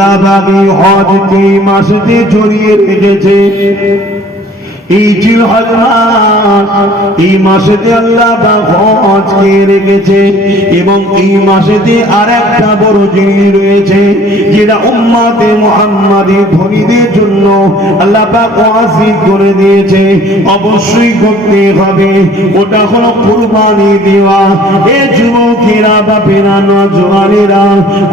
আল্লাহ বাকি হজকে মাসেতে জড়িয়ে রেখেছে। এই জিলহজ মাস, এই মাসেতে আল্লাহ পাক হজকে রেখেছে এবং এই মাসেতে আরেকটা বড় জিনিস রয়েছে যেটা উম্মতে মুহাম্মাদি ধনীদের জন্য আল্লাহ পাক ওয়াজিব করে দিয়েছে, অবশ্যই করতে হবে। ওটা হলো কুরবানি দেওয়া। এ যুবকেরা বাপেরা নওজওয়ানেরা,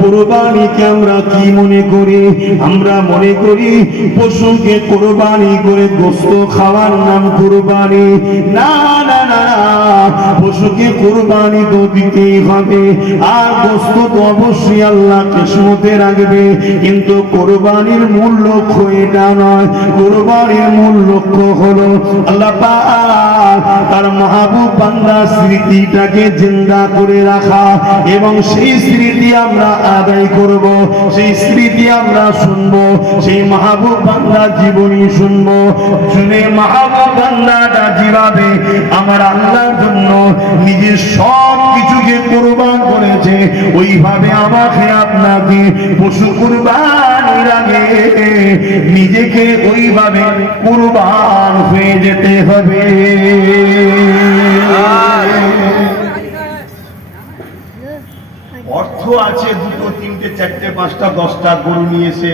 কুরবানিকে আমরা কি মনে করি? আমরা মনে করি পশুকে কুরবানি করে গোশত খাওয়ার নাম কুরবানি। না না না, পশুকে কুরবানি তো দিতেই হবে, আর গোশত তো অবশ্যই আল্লাহ কিসমতে রাখবে, কিন্তু কুরবানির মূল লক্ষ্য এটা নয়। কুরবানির মূল লক্ষ্য হলো আল্লাহ পাক তার মাহবুব বান্দার স্মৃতিটাকে জিন্দা করে রাখা এবং সেই স্মৃতি আমরা আদায় করব, সেই স্মৃতি আমরা শুনবো, সেই মাহবুব বান্দার জীবনী শুনবো। শুনে মাহবুব বান্দাটা যেভাবে আমার আল্লাহর জন্য নিজের সব কিছুকে কুরবান করেছে, ওইভাবে আমাকে আপনাকে পশু কুরবানির আগে নিজেকে ওইভাবে কুরবান হয়ে যেতে হবে। অর্থ আছে দুটো তিনটে চারটে পাঁচটা 10টা গরু নিয়েছে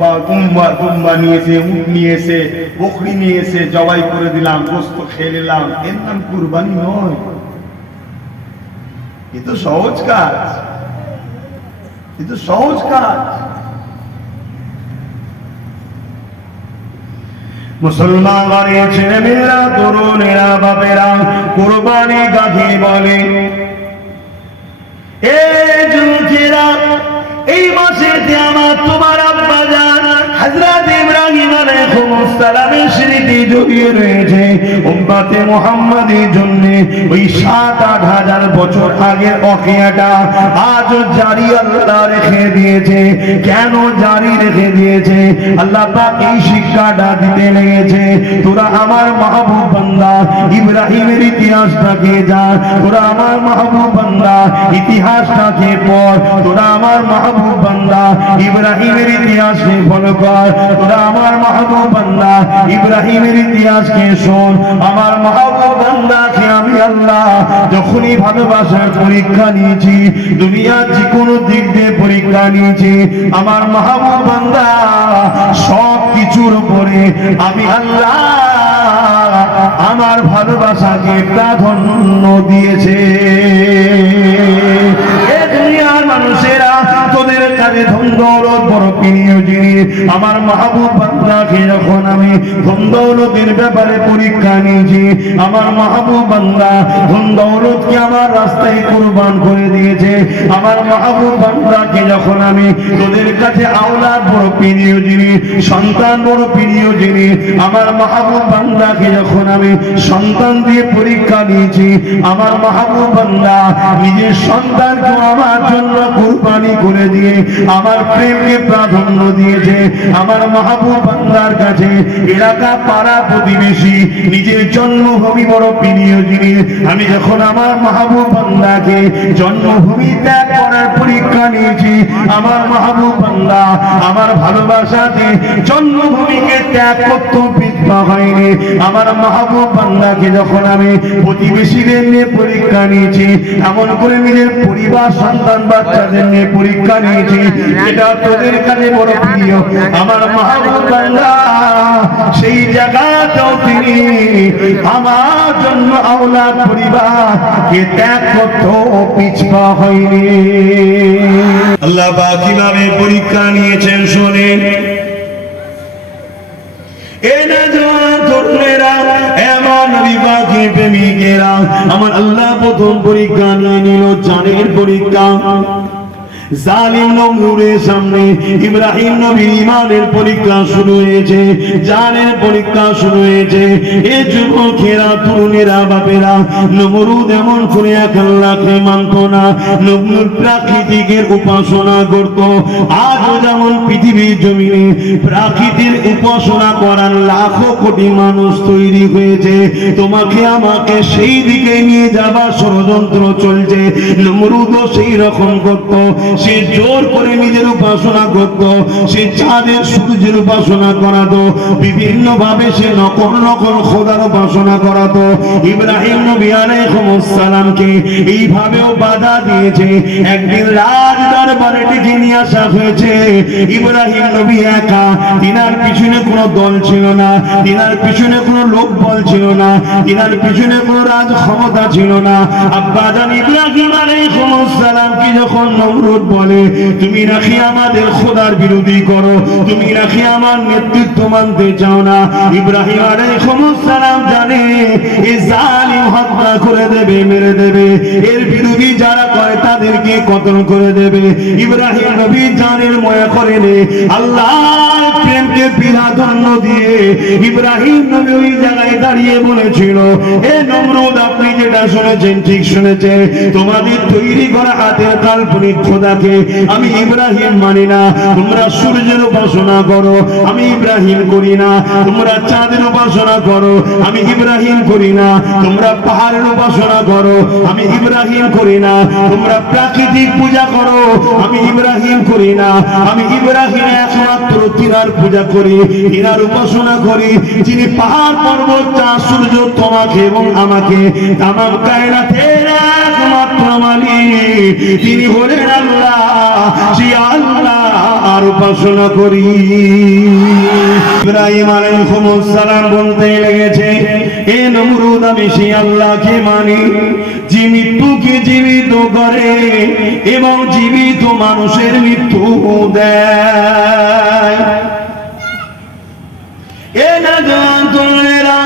বা দুম্বা নিয়েছে, উট নিয়েছে, বকরি নিয়েছে, জবাই করে দিলাম, গোশত খেয়ে নিলাম, এর নাম কুরবানি নয়। এ তো সহজ কাজ, এ তো সহজ কাজ। মুসলমান ঘরের ছেলেমেয়েরা, তরুণেরা, বাপেরা, কুরবানি কাকে বলে? এই মাসেতে আমার তোমার আব্বা জান হযরত ইব্রাহিম আলাইহিস সালামের স্মৃতি জড়িয়ে রয়েছে। উম্মতে মুহাম্মাদের জন্য ওই 7-8 হাজার বছর আগের ওয়াকিয়াটা আজও জারি আল্লাহ রেখে দিয়েছে। কেন জারি রেখে দিয়েছে? আল্লাহ পাক এই শিক্ষাটা দিতে লেগেছে, তোরা আমার মাহবুব বান্দা ইব্রাহিমের ইতিহাসটাকে জান, তোরা আমার মাহবুব বান্দা ইতিহাসটাকে পড়, তোরা আমার মাহবুব বান্দা ইব্রাহিমের ইতিহাসকে ফলো কর, তোরা আমার মাহবুব বান্দা ইব্রাহিমের ইতিহাসকে শোন। আমার মাহবুব বান্দাকে আমি আল্লাহ যখনই ভালোবাসার পরীক্ষা নিয়েছি, দুনিয়ার যে কোনো দিক দিয়ে পরীক্ষা নিয়েছি, আমার মাহবুব বান্দা সব কিছুর উপরে আমি আল্লাহ আমার ভালোবাসাকে প্রাধান্য দিয়েছে। মানুষেরা তোদের কাছে ধন দৌলত বড় প্রিয় জিনিস। আমার মাহবুব বান্দাকে যখন আমি ধন দৌলতের ব্যাপারে পরীক্ষা নিয়েছি, আমার মাহবুব বান্দা ধন দৌলতকে আমার রাস্তায় কুরবান করে দিয়েছে। আমার মাহবুব বান্দাকে যখন আমি তোদের কাছে আওলাদ বড় প্রিয় জিনিস, সন্তান বড় প্রিয় জিনিস, আমার মাহবুব বান্দাকে যখন আমি সন্তান দিয়ে পরীক্ষা নিয়েছি, আমার মাহবুব বান্দা নিজের সন্তানকে আমার জন্য কুরবানি করে দিয়ে আমার প্রেমকে প্রাধান্য দিয়েছে। আমার মাহবুব বান্দার কাছে এলাকা পাড়া প্রতিবেশী নিজের জন্মভূমি বড় প্রিয় জিনিস। আমি যখন আমার মাহবুব বান্দাকে জন্মভূমি ত্যাগ করার পরীক্ষা নিয়েছি, আমার মাহবুব বান্দা আমার ভালোবাসাতে জন্মভূমিকে ত্যাগ করতে পিছপা হয়নি। আমার মাহবুব বান্দাকে যখন আমি প্রতিবেশীদের নিয়ে পরীক্ষা নিয়েছি, এমন করে নিজের পরিবার সন্তান বাচ্চাদের নিয়ে পরীক্ষা নিয়েছি, এটা তোদের কাছে বড় প্রিয়। আমার মাহবুব বান্দা সেই জায়গাতেও তিনি আমার জন্য আওলাদ পরিবারকে ত্যাগ করতে পিছপা হয়নি। আল্লাহ পাক কিভাবে পরীক্ষা নিয়েছেন শোনেন। আমার আল্লাহ প্রথম পরীক্ষা নিয়ে নিল জানের পরীক্ষা। জালিম নমরুদের সামনে ইব্রাহিম নবীর ঈমানের পরীক্ষা শুরু হয়েছে, জানের পরীক্ষা শুরু হয়েছে। এই যুবকেরা, তরুণেরা, বাপেরা, নমরুদ এমন করে এক আল্লাহকে মানত না, নমরুদ প্রাকৃতিকের উপাসনা করত। আজও যেমন পৃথিবীর জমিনে প্রাকৃতির উপাসনা করার লাখো কোটি মানুষ তৈরি হয়েছে, তোমাকে আমাকে সেই দিকে নিয়ে যাবার ষড়যন্ত্র চলছে। নমরুদও সেই রকম করত। সে জোর করে নিজের উপাসনা করত, সে চাঁদের সূর্যের উপাসনা করাতো, বিভিন্ন ভাবে সে নকল নকল খোদার উপাসনা করাতো। ইব্রাহিম নবী আলাইহিস সালামকে এইভাবেও বাধা দিয়েছে। একদিন রাজ দরবারে ডেকে নিয়ে আসা হয়েছে। ইব্রাহিম নবী একা, তিনার পিছনে কোনো দল ছিল না, তিনার পিছনে কোনো লোক বল ছিল না, তিনার পিছনে কোনো রাজ ক্ষমতা ছিল না। আব্বা জান ইব্রাহিম আলাইহিস সালামকে যখন নমরুদ বলে, তুমি নাকি আমাদের খোদার বিরোধী করো, তুমি নাকি আমার নেতৃত্ব মানতে চাও না, ইব্রাহিম আলাইহিস সালাম জানে এই জালিম হত্যা করে দেবে, মেরে দেবে, এর বিরোধী যারা করে তাদেরকে কতল করে দেবে। ইব্রাহিম নবী জানের ময়া করেন, আল্লাহর প্রেমকে প্রাধান্য দিয়ে ইব্রাহিম নবী ওই জায়গায় দাঁড়িয়ে বলেছিল, এ নমরুদ, আপনি যেটা শুনেছেন ঠিক শুনেছেন, তোমাদের তৈরি করা হাতের কাল্পনিক খোদাকে আমি ইব্রাহিম মানি না। তোমরা সূর্যের উপাসনা করো, আমি ইব্রাহিম করি না। তোমরা চাঁদের উপাসনা করো, আমি ইব্রাহিম করি না। তোমরা পাহাড়ের উপাসনা করো, আমি ইব্রাহিম করি না। তোমরা প্রাকৃতিক পূজা করো, আমি ইব্রাহিম করি না। আমি ইব্রাহিম একমাত্র তিনার পূজা করি, তিনার উপাসনা করি, যিনি পাহাড় পর্বত চাঁদ সূর্য তোমাকে এবং আমাকে তামাম কায়নাতের একমাত্র মালিক, তিনি হলেন আল্লাহ। সেই আল্লাহ আর উপাসনা করি। ইব্রাহিম আলাইহিস সালাম বলতে লেগেছে, এ নমরুদ, আমি সেই আল্লাহকে মানি যে মৃত্যুকে জীবিত করে এবং জীবিত মানুষের মৃত্যু দেয়। এ না জানতুলেরা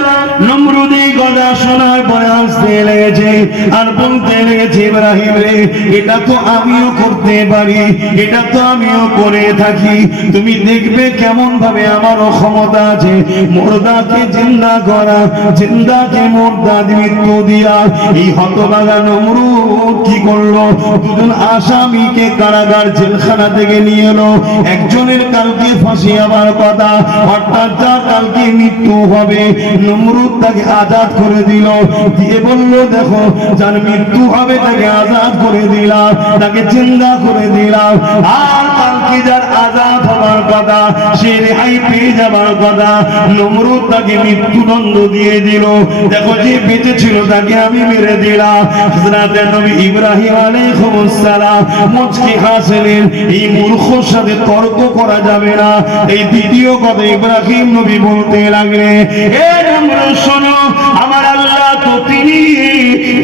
নমরুদ এই কথা শোনার পরে আসতে লেগেছে আর বলতে লেগেছে, ইব্রাহিম রে, এটা তো আমিও করতে পারি, এটা তো আমিও করে থাকি। তুমি দেখবে কেমন ভাবে আমারও ক্ষমতা আছে মুর্দাকে জিন্দা করা, জিন্দাকে মুর্দা মৃত্যু দিয়া। এই হতভাগা নমরুদ কি করলো, দুজন আসামিকে কারাগার জেলখানা থেকে নিয়ে এলো। একজনের কালকে ফাঁসি হবার কথা, অর্থাৎ যার কালকে মৃত্যু হবে, নমরুদ তাকে আজাদ করে দিল, দিয়ে বলল, দেখো, যার মৃত্যু হবে তাকে আজাদ করে দিলাম, তাকে জিন্দা করে দিলাম। আর কালকে যার আজাদ হবার কথা, সে রেহাই পেয়ে যাবার কথা, নমরুদ তাকে মৃত্যুদণ্ড দিয়ে দিল। দেখো, যে বেঁচে ছিল তাকে আমি মেরে দিলাম। হযরত নবী ইব্রাহিম আলাইহিস সালাম মুচকি হাসলেন, এই মূর্খর সাথে তর্ক করা যাবে না। এই দ্বিতীয় কথা ইব্রাহিম নবী বলতে লাগলেন, এ নমরুদ শোনো, আমার আল্লাহ তো তিনি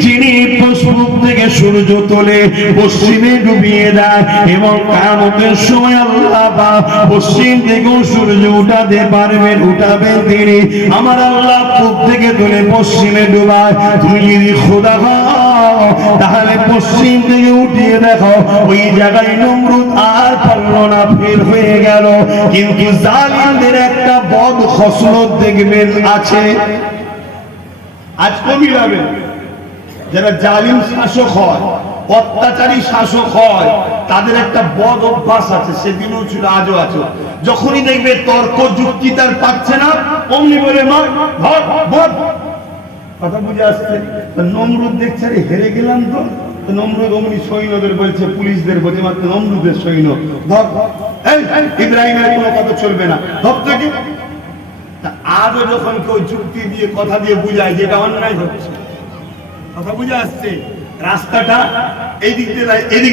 যিনি পূর্ব থেকে সূর্য তোলে পশ্চিমে ডুবিয়ে দেয় এবং কিয়ামতের সময় আল্লাহ পশ্চিম থেকেও সূর্য উঠাতে পারবেন, উঠাবেন তিনি। আমার আল্লাহ পূর্ব থেকে তোলে পশ্চিমে ডুবায়। তুমি যদি খোদা হও তাহলে পশ্চিম থেকে উঠিয়ে দেখো, ওই জায়গায় নমরুদ আর পারল না, ফের হয়ে গেল। কিন্তু জালিমদের একটা বদ খসলত দেখবেন আছে, আজ কমিলাবে, যারা জালিম শাসক হয়, অত্যাচারী শাসক হয়, তাদের একটা বদ অভ্যাস আছে, সেদিনও ছিল, আজও আছে। যখনই দেখবে তর্ক যুক্তি তার পাচ্ছে না, অমনি বলে মার, ধর, বল। কথা বুঝে আসছে? নমরুদ দেখছে, আরে হেরে গেলাম তো। নমরুদ অমনি সৈন্যদের বলছে, পুলিশদের বলছে, মাত্র নমরুদের সৈন্য, ধর, এই ইব্রাহিমের কোনো কথা চলবে না, ধর থেকে। আজও যখন কেউ যুক্তি দিয়ে কথা দিয়ে বুঝায় যেটা অন্যায় হচ্ছে, কথা বুঝে আসছে, রাস্তাটা এই দিক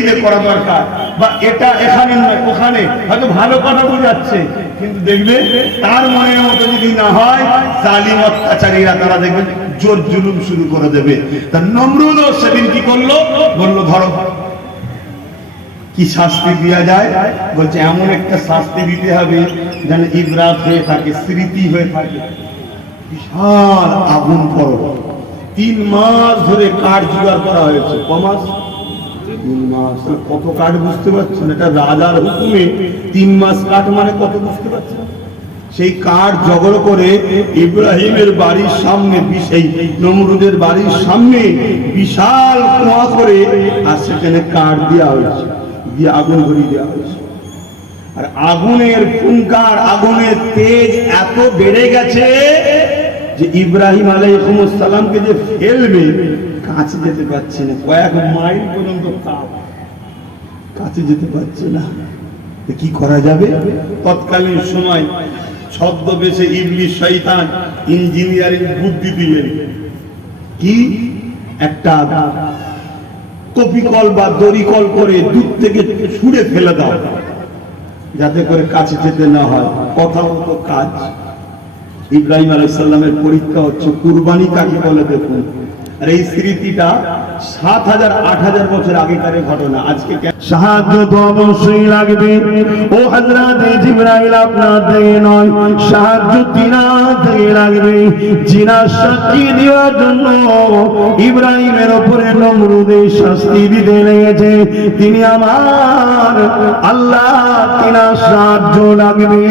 দিয়ে করা দরকার, বা এটা এখানে নয় ওখানে, হয়তো ভালো কথা বুঝাচ্ছে, কিন্তু দেখবে তার মনের মতো যদি না হয়, জালিম অত্যাচারীরা তারা দেখবে জোর জুলুম শুরু করে দেবে। তা নমরুদও সেদিন কি করলো, বললো, ধরো। কি শাস্তি দেওয়া যায়? বলছে এমন একটা শাস্তি দিতে হবে যেন ইবরাত হয়ে থাকে, স্মৃতি হয়ে থাকে। বিশাল আগুন পড়ো, 3 মাস ধরে কাঠ জোগাড় করা হয়েছে। কমাস 3 মাস, কত কাঠ বুঝতে পারছেন? এটা রাজার হুকুমে 3 মাস কাঠ মানে কত বুঝতে পারছেন? সেই কাঠ জোগাড় করে ইব্রাহিমের বাড়ির সামনে, সেই নমরুদের বাড়ির সামনে বিশাল কুয়া করে, আর সেখানে কাঠ দেওয়া হয়েছে, দিয়ে আগুন ধরিয়ে দেওয়া হয়েছে। আর আগুনের ফুঙ্কার, আগুনের তেজ এত বেড়ে গেছে যে ইব্রাহিম আলাইহিস সালামকে যে ফেলবে, কাছে যেতে পারছে না, কয়েক মাইল পর্যন্ত কাছে যেতে পারছে না, কি করা যাবে? তৎকালীন সময় ছদ্মবেশে ইবলিস শয়তান ইঞ্জিনিয়ারিং বুদ্ধি দিলেন কি, একটা কপিকল বা দড়িকল করে দূর থেকে ছুঁড়ে ফেলে দাও, যাতে করে কাছে যেতে না হয়। কথা মতো কাজ। ইব্রাহিম আলাইহিস সালামের পরীক্ষা হচ্ছে কুরবানি কাকে বলে দেখুন। আর এই স্মৃতিটা ৭০০০ ৮০০০ বছর আগেকার ঘটনা। আজকে সাহায্য তো অবশ্যই লাগবে। ও হযরত জিবরাইল আপনার থেকে নয়, সাহায্য তিনার থেকে লাগবে। জিনার সাক্ষী দেওয়ার জন্য ইব্রাহিমের উপরে নমরুদের শাস্তি দিতে লেগেছে। তিনি আমার আল্লাহ, তিনার সাহায্য লাগবে।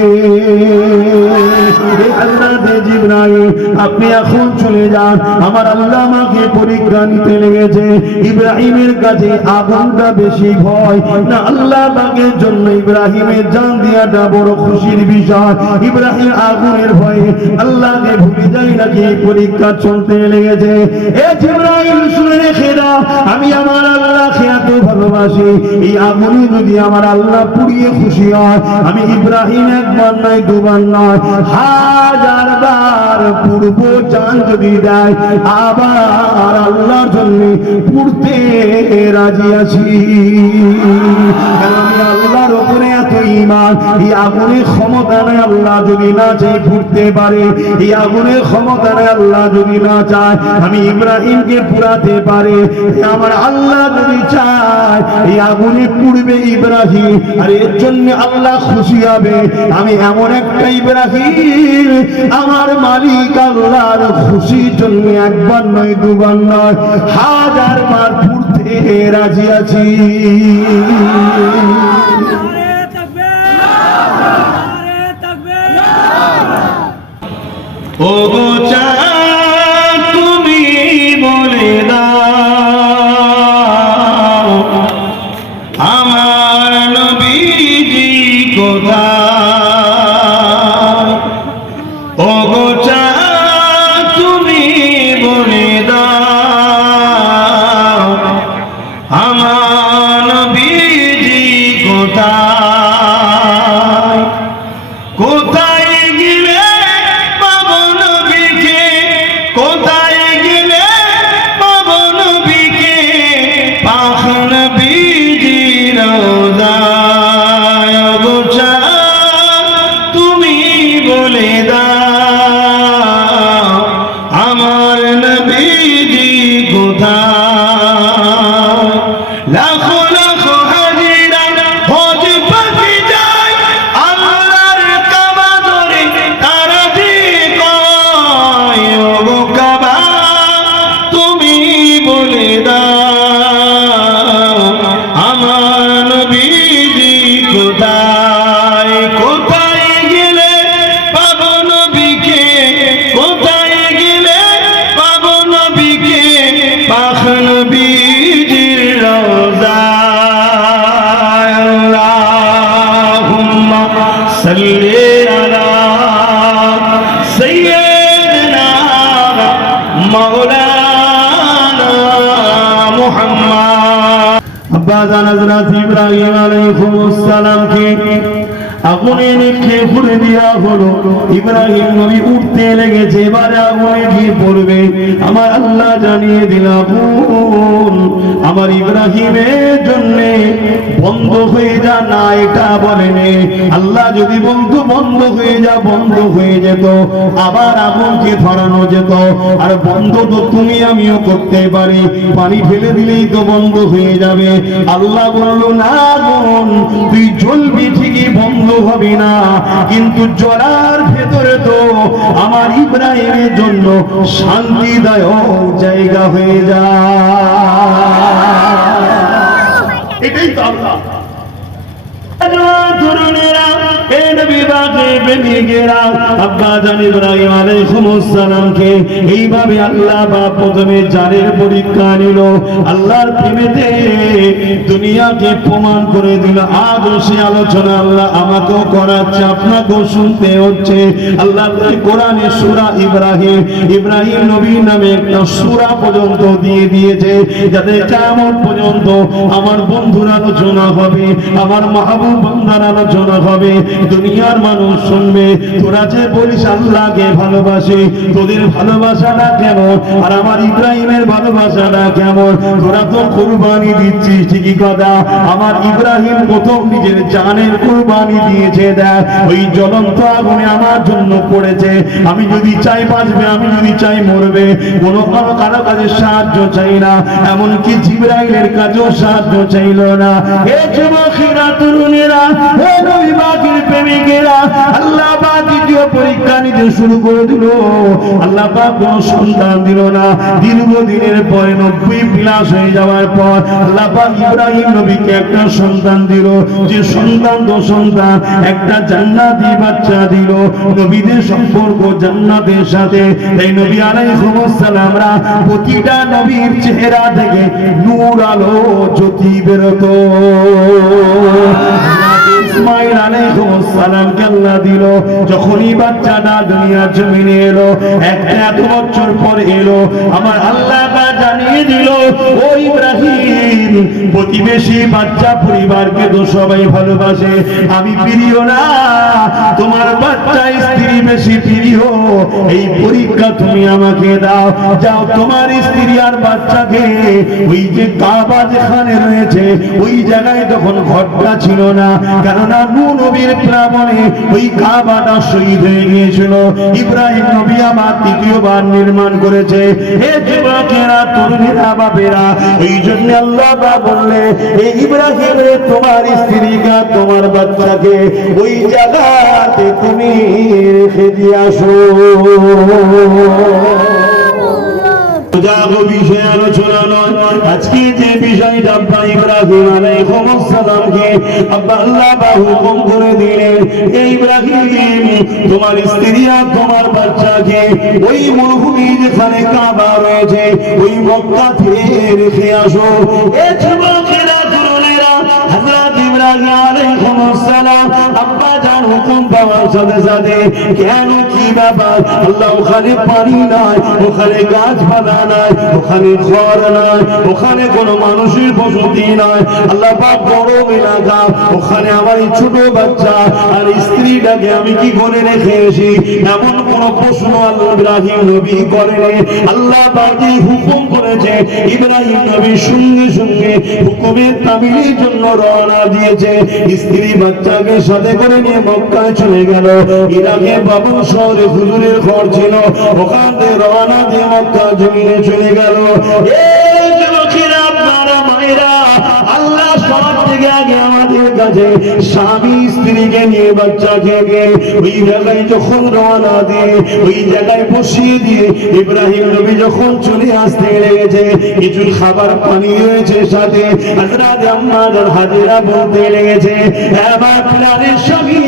হযরত জিবরাইল আপনি এখন চলে যান, আমার আল্লাহ আমাকে পরীক্ষা নিতে লেগেছে। ইব্রাহিমের কাছে আগুনটা বেশি ভয় না আল্লাহ পাকের জন্য ইব্রাহিমের জান দেওয়াটা বড় খুশির বিষয়। ইব্রাহিম আগুনের ভয়ে আল্লাহকে ভুলে যায় নাকি পরীক্ষা চলতে লেগেছে। এ জিবরাইল শুনে রেখে দাও, আমি আমার আল্লাহকে এত ভালোবাসি, এই আগুনে যদি আমার আল্লাহ পুড়িয়ে খুশি হয়, আমি ইব্রাহিম একবার নয় দুবার নয় ১০০০ বার পূর্ব জান যদি দেয়, আবার আল্লাহর জন্য পুড়তে রাজি আছি। আমি আল্লাহর উপরে এত ঈমান, এই আগুনের ক্ষমতা নাই আল্লাহ যদি না চায় ফুটতে পারে, এই আগুনের ক্ষমতা নাই আল্লাহ যদি না চায় আমি ইব্রাহিমকে পুরাতে পারে। আমার আল্লাহ যদি চায় এই আগুনে পুড়বে ইব্রাহিম, আর এর জন্য আল্লাহ খুশি হবে। আমি এমন একটা ইব্রাহিম, আমার মালিক আল্লাহর খুশির জন্য একবার নয় দুবার নয় ১০০০ বার পুড়তে রাজি আছি। ও গো চাঁদ তুমি বলে দাও, আমার নবীজি কোথায়? ও গো চাঁদ তুমি বলে দাও, আমার নবীজি কোথায়? কোথায় গেলে পাবো নবীকে, কোথায় গেলে পাবো নবীকে, পাখ নবীজির রওজায়। ও গো চাঁদ তুমি বলে দাও, আমার নবীজি কোথায়? লাখো লাখো হাজিরা হজ পাখি যায় আল্লাহর কাবা ধরে, তারা যে কয় ও গো কাবা তুমি বলে দাও, আমার নবীজি কোথায়? কোথায় গেলে পাবো নবীকে, কোথায় গেলে পাবো নবীকে, পাখ নবীজির রওজায়। আল্লাহুম্মা সাল্লি আলা সাইয়্যিদিনা মাওলানা মুহাম্মদ। আব্বা জান হযরত ইব্রাহিম আলাইহিস সালামকে আগুনে রেখে পুড়ে দেওয়া হলো। ইব্রাহিম নবী উঠতে লেগেছে, এবারে আগুনে গিয়ে পড়বে। আমার আল্লাহ জানিয়ে দিল আগুন আমার ইব্রাহিমের জন্য বন্ধ হয়ে যা, না এটা বলেনি আল্লাহ। যদি বন্ধু বন্ধ হয়ে যা, বন্ধ হয়ে যেত, আবার আগুনকে ধরানো যেত। আর বন্ধ তো তুমি আমিও করতে পারি, পানি ফেলে দিলেই তো বন্ধ হয়ে যাবে। আল্লাহ বলল না আগুন তুই জ্বলবি ঠিকই, বন্ধ হবে না, কিন্তু জ্বলার ভেতরে তো আমার ইব্রাহিমের জন্য শান্তিদায়ক জায়গা হয়ে যায়। এটাই তো আল্লাহ। তরুণেরা এ নবী বাগে প্রেমিকেরা আব্বা জান ইব্রাহিম আলাইহিস সালামকে এইভাবে আল্লাহ বা প্রথমে জানের পরীক্ষা নিল, আল্লাহর প্রেমেতে দুনিয়াকে প্রমাণ করে দিল। আজ সে আলোচনা আল্লাহ আমাকেও করাচ্ছে, আপনাকেও শুনতে হচ্ছে। আল্লাহ কোরআনে সূরা ইব্রাহিম নবী নামে একটা সূরা পর্যন্ত দিয়ে দিয়েছে, যাতে কিয়ামত পর্যন্ত আমার বন্ধুর আলোচনা হবে, আমার মাহবুব বান্দার আলোচনা হবে, দুনিয়ার মানুষ শুনবে। তোরা যে বলিস আল্লাহকে ভালোবাসে, তোদের ভালোবাসাটা কেমন আর আমার ইব্রাহিমের ভালোবাসাটা কেমন? তোরা তো কুরবানি দিচ্ছিস ঠিকই কথা, আমার ইব্রাহিম প্রথম নিজের জানের কুরবানি দিয়েছে। দেখ ওই জ্বলন্ত আগুনে আমার জন্য পড়েছে। আমি যদি চাই বাঁচবে, আমি যদি চাই মরবে, কোনো কারো কাছে সাহায্য চাই না, এমনকি জিবরাইলের কাছেও সাহায্য চাইল না। হে যুবকেরা, তরুণেরা, হে নবী পাকের প্রেমিকেরা, আল্লাহ পাক দ্বিতীয় পরীক্ষা নিতে শুরু করে দিল। আল্লাহ পাক কোনো সন্তান দিল না। দীর্ঘদিনের পরে 90+ হয়ে যাওয়ার পর আল্লাহ পাক ইব্রাহিম নবীকে একটা সন্তান দিল। যে সন্তান তো সন্তান, একটা জান্নাতি বাচ্চা দিল। নবীদের সম্পর্ক জান্নাতের সাথে। এই নবী আলাইহিস সালামরা প্রতিটা নবীর চেহারা থেকে নূর আলো জ্যোতি বেরোতো। ইসমাইল আলাইহিস সালামকে আল্লাহ দিল। যখনই বাচ্চাটা দুনিয়ার জমিনে এলো, এত বছর পর এলো, আমার আল্লাহ জানিয়ে দিল, ও ইব্রাহিম, প্রতিবেশী বাচ্চা পরিবারকে তো সবাই ভালোবাসে, আমি প্রিয় না, তোমার বাচ্চা স্ত্রী বেশি প্রিয়। এই পরীক্ষা তুমি আমাকে দাও। যাও তোমার স্ত্রী আর বাচ্চাকে ওই যে কাবা যেখানে রয়েছে ওই জায়গায় তখন ঘরটা ছিল না, কেননা নূহ নবীর প্লাবনে ওই কাবাটা শহীদ হয়ে গিয়েছিল। ইব্রাহিম নবী আবার তৃতীয়বার নির্মাণ করেছে। হে যুবকেরা, তরুণীরা, বাপেরা, এই জন্য আল্লাহ বললে, এই ইব্রাহিম রে, তোমার স্ত্রীকে তোমার বাচ্চাকে ওই জায়গাতে তুমি রেখে দিয়ে আসো। বিষয় আলোচনা নয়, আজকে যে বিষয়টা আব্বা ইব্রাহিম আলাইহিস সালামকে আব্বা আল্লাহ হুকুম করে দিলেন, এই ইব্রাহিম, তোমার স্ত্রী আর তোমার বাচ্চাকে ওই মরুভূমি যেখানে কাবা রয়েছে ওই মক্কা থেকে রেখে আসো। এ যুবকেরা, তরুণেরা, হযরত ইব্রাহিম আলাইহিস সালাম আব্বা জান হুকুম পাওয়ার সাথে সাথে, কেন কি ব্যাপার? আল্লাহ ওখানে পানি নাই, ওখানে গাছপালা নাই, ওখানে ঘর নাই, ওখানে কোনো মানুষের বসতি নাই, আল্লাহ পাক গরম এলাকা, ওখানে আমার এই ছোট বাচ্চা আর স্ত্রীটাকে আমি কি করে রেখে এসি? এমন কোন প্রশ্ন আল্লাহ ইব্রাহিম নবী করেনি। আল্লাহ পাক যে হুকুম করেছে, ইব্রাহিম নবী সঙ্গে সঙ্গে হুকুমের তামিলের জন্য রওনা দিয়েছে। স্ত্রী বাচ্চাকে সাথে করে নিয়ে মক্কায় চলে গেল। ইরাকে বাবুল শহরে হুজুরের ঘর ছিল, ওখান থেকে রওনা দিয়ে মক্কা জমিনে চলে গেল। এই যুবকেরা, আপনারা মায়েরা, আল্লাহ সব থেকে আগে আমাদের কাছে স্বামী স্ত্রীকে নিয়ে বাচ্চাকে নিয়ে ওই জায়গায় যখন রওনা দিয়ে ওই জায়গায় বসিয়ে দিয়ে ইব্রাহিম নবী যখন চলে আসতে লেগেছে, কিছু খাবার পানি রয়েছে সাথে, হযরত আম্মা জান হাজেরা বলতে লেগেছে, আমার প্রাণের স্বামী,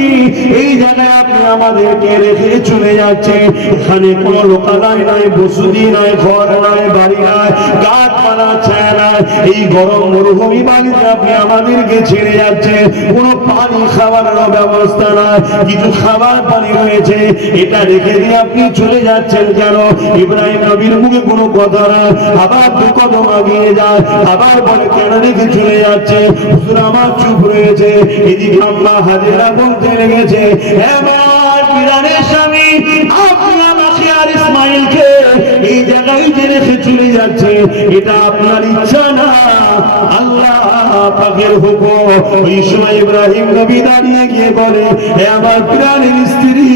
এই জায়গায় আপনি আমাদেরকে রেখে চলে যাচ্ছে, এখানে কোনো লোকালয় নাই, বসতি নাই, ঘর নাই, বাড়ি নাই, গাছপালা ছায়া নাই, এই গরম মরুভূমি বাড়িতে আপনি আমাদেরকে ছেড়ে যাচ্ছে, কোনো পানি খাবারের ব্যবস্থা নাই, কিছু খাবার পানি রয়েছে, এটা রেখে দিয়ে আপনি চলে যাচ্ছেন কেন? ইব্রাহিম নবীর মুখে কোনো কথা না, আবার দু কদম এগিয়ে যায়, আবার বলে, কেন রেখে চলে যাচ্ছে? হুজুর আমার চুপ রয়েছে। এদিকে আম্মা হাজেরা বলতে লেগেছে, আমার প্রাণের স্বামী, আপনি আমাকে আর ইসমাইলকে এই জায়গায় যে রেখে চলে যাচ্ছে, এটা আপনার ইচ্ছা না, আল্লাহ পাকের হুকুম। ওই সময় ইব্রাহিম নবী দাঁড়িয়ে গিয়ে বলে, হে আমার প্রাণের স্ত্রী,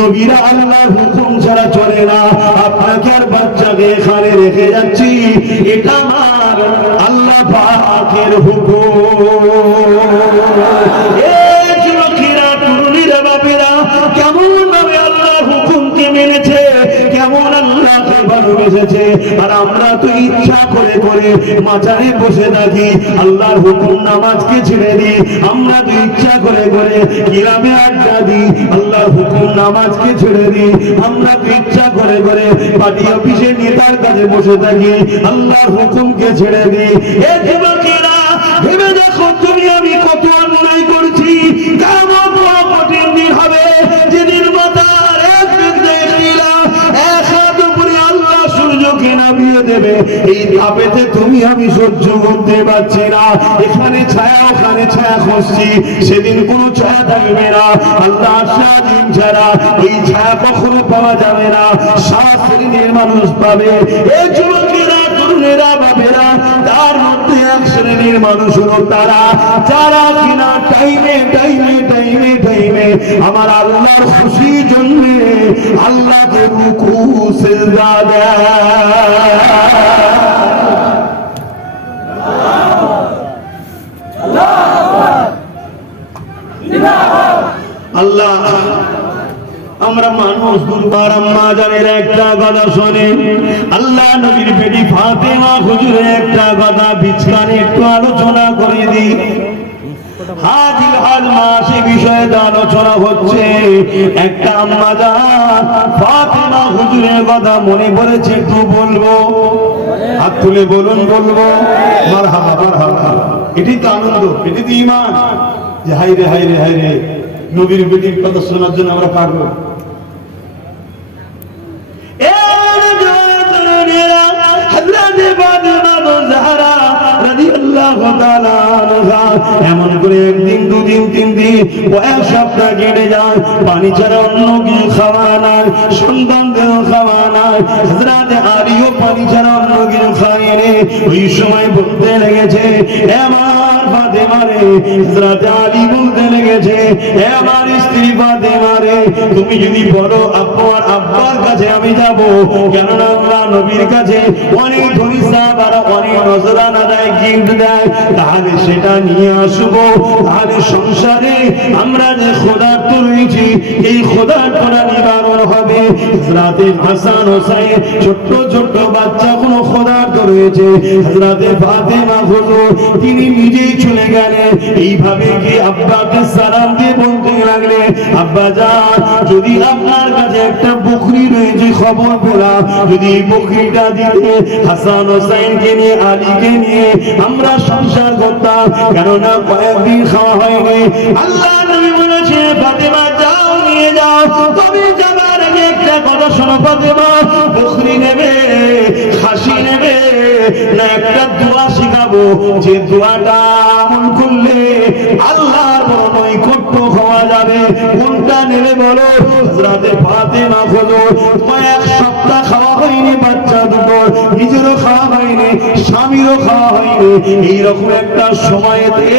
নবীরা আল্লাহর হুকুম ছাড়া চলে না, আপনাকে আর বাচ্চাকে এখানে রেখে যাচ্ছি, এটা আমার আল্লাহ পাকের হুকুম। এই যুবকেরা, তরুণীরা, বাপেরা, কেমন ভাবে আল্লাহর হুকুমকে মেনেছে, কেমন আল্লাহকে ভালোবেসেছে। আর আমরা তো তো ইচ্ছা করে করে মাজারে বসে থাকি, আল্লাহর হুকুম নামাজকে ছেড়ে দিই। আমরা তো ইচ্ছা করে করে গ্রামে আড্ডা দিই, আল্লাহর হুকুম নামাজকে ছেড়ে দিই। আমরা তো ইচ্ছা করে করে পার্টি অফিসে নেতার কাছে বসে থাকি, আল্লাহর হুকুমকে ছেড়ে দিই। এ যুবকেরা ভেবে দেখো তুমি আমি কত অন্যায় করছি। কেমন বড় কঠিন দিন হবে যেদিন মাতার এক বিন্দু এক হাত উপরে আল্লাহ সূর্যকে নামিয়ে দেবে। এই তাপেতে তুমি আমি সহ্য করতে পারছি না। এখানে ছায়া ওখানে ছায়া খুঁজছি, সেদিন কোনো ছায়া থাকবে না। আল্লাহ স্বাধীন ছাড়া এই ছায়া কখনো পাওয়া যাবে না। 7 শ্রেণীর মানুষ পাবে। এই যুবকেরা তরুণেরা বাবেরা, তার মধ্যে এক শ্রেণীর মানুষ হলো তারা যারা কিনা টাইমে টাইমে টাইমে টাইমে আমার আল্লাহর খুশির জন্য আল্লাহকে রুকু সিজদা দেয়। আল্লাহ আমরা মানুষ দুর্বার। আম্মা জানের একটা কথা শোনে, আল্লাহ নবীর বেটি ফাতেমা হুজুরের একটা কথা বিছকানে একটু আলোচনা করে দিই। হাজির হাল মাসে বিষয়ে আলোচনা হচ্ছে। একটা আম্মা জান ফাতেমা হুজুরের কথা মনে পড়েছে, একটু বলবো? হাত তুলে বলুন, বলবো? মারহাবা মারহাবা। এটাই তো আনন্দ, এটাই তো ঈমান, যে হাই রে হাই রে হাই রে নবীর বেটির কথা শোনার জন্য আমরা পারবো। এমন করে একদিন দুদিন 3 দিন কয়েক সপ্তাহ কেটে যায়, পানি ছাড়া অন্য কিছু খাওয়া নাই, সন্তানদের খাওয়া নাই। হযরত আলীও পানি ছাড়া অন্য কিছু খায়নি। ওই সময় বলতে লেগেছে, আমার ফাতেমা রে, হযরত আলী বলতে লেগেছে, আমার স্ত্রী ফাতেমা রে, তুমি যদি বলো আপনার আব্বার কাছে আমি যাব, কেননা আল্লাহ নবীর কাছে অনেক ধনী সাহাবারা অনেক নজরানা দেয়, গিফট দেয়, তাহলে সেটা নিয়ে আসবো। তাহলে সংসারে আমরা যে খোদার্থ রয়েছি এই খোদার্থটা নিবারণ হবে। হযরতে হাসান হোসেন ছোট্ট ছোট্ট বাচ্চা কোনো খোদার্থ রয়েছে। হযরতে ফাতেমা হুজুর তিনি নিজেই চলে গেলেন। এইভাবে কি আব্বাকে সালাম দিয়ে বলতে লাগলে, আব্বা জান যদি আপনার কাছে একটা বকরি রয়েছে খবর পেলাম, যদি এই বকরিটা দিতে হাসান হোসেনকে নিয়ে আলীকে নিয়ে আমরা সংসার করতাম, কেননা কয়েকদিন খাওয়া হয়নি। আল্লাহ নবী বলেছে, ফাতেমা যাও নিয়ে যাও। তবে যাবার আগে একটা কথা শোনো ফাতেমা, বকরি নেবে খাসি নেবে না একটা দোয়া শিখাবো, যে দোয়াটা আমল করলে আল্লাহর বড় নৈকট্য হওয়া যাবে। কোনটা নেবে বলো? হযরতে ফাতেমা হুজুর কয়েক সপ্তাহ খাওয়া হয়নি, বাচ্চা দুটো নিজেরও খাওয়া হয়নি, স্বামীরও খাওয়া হয়নি। এইরকম একটা সময়তে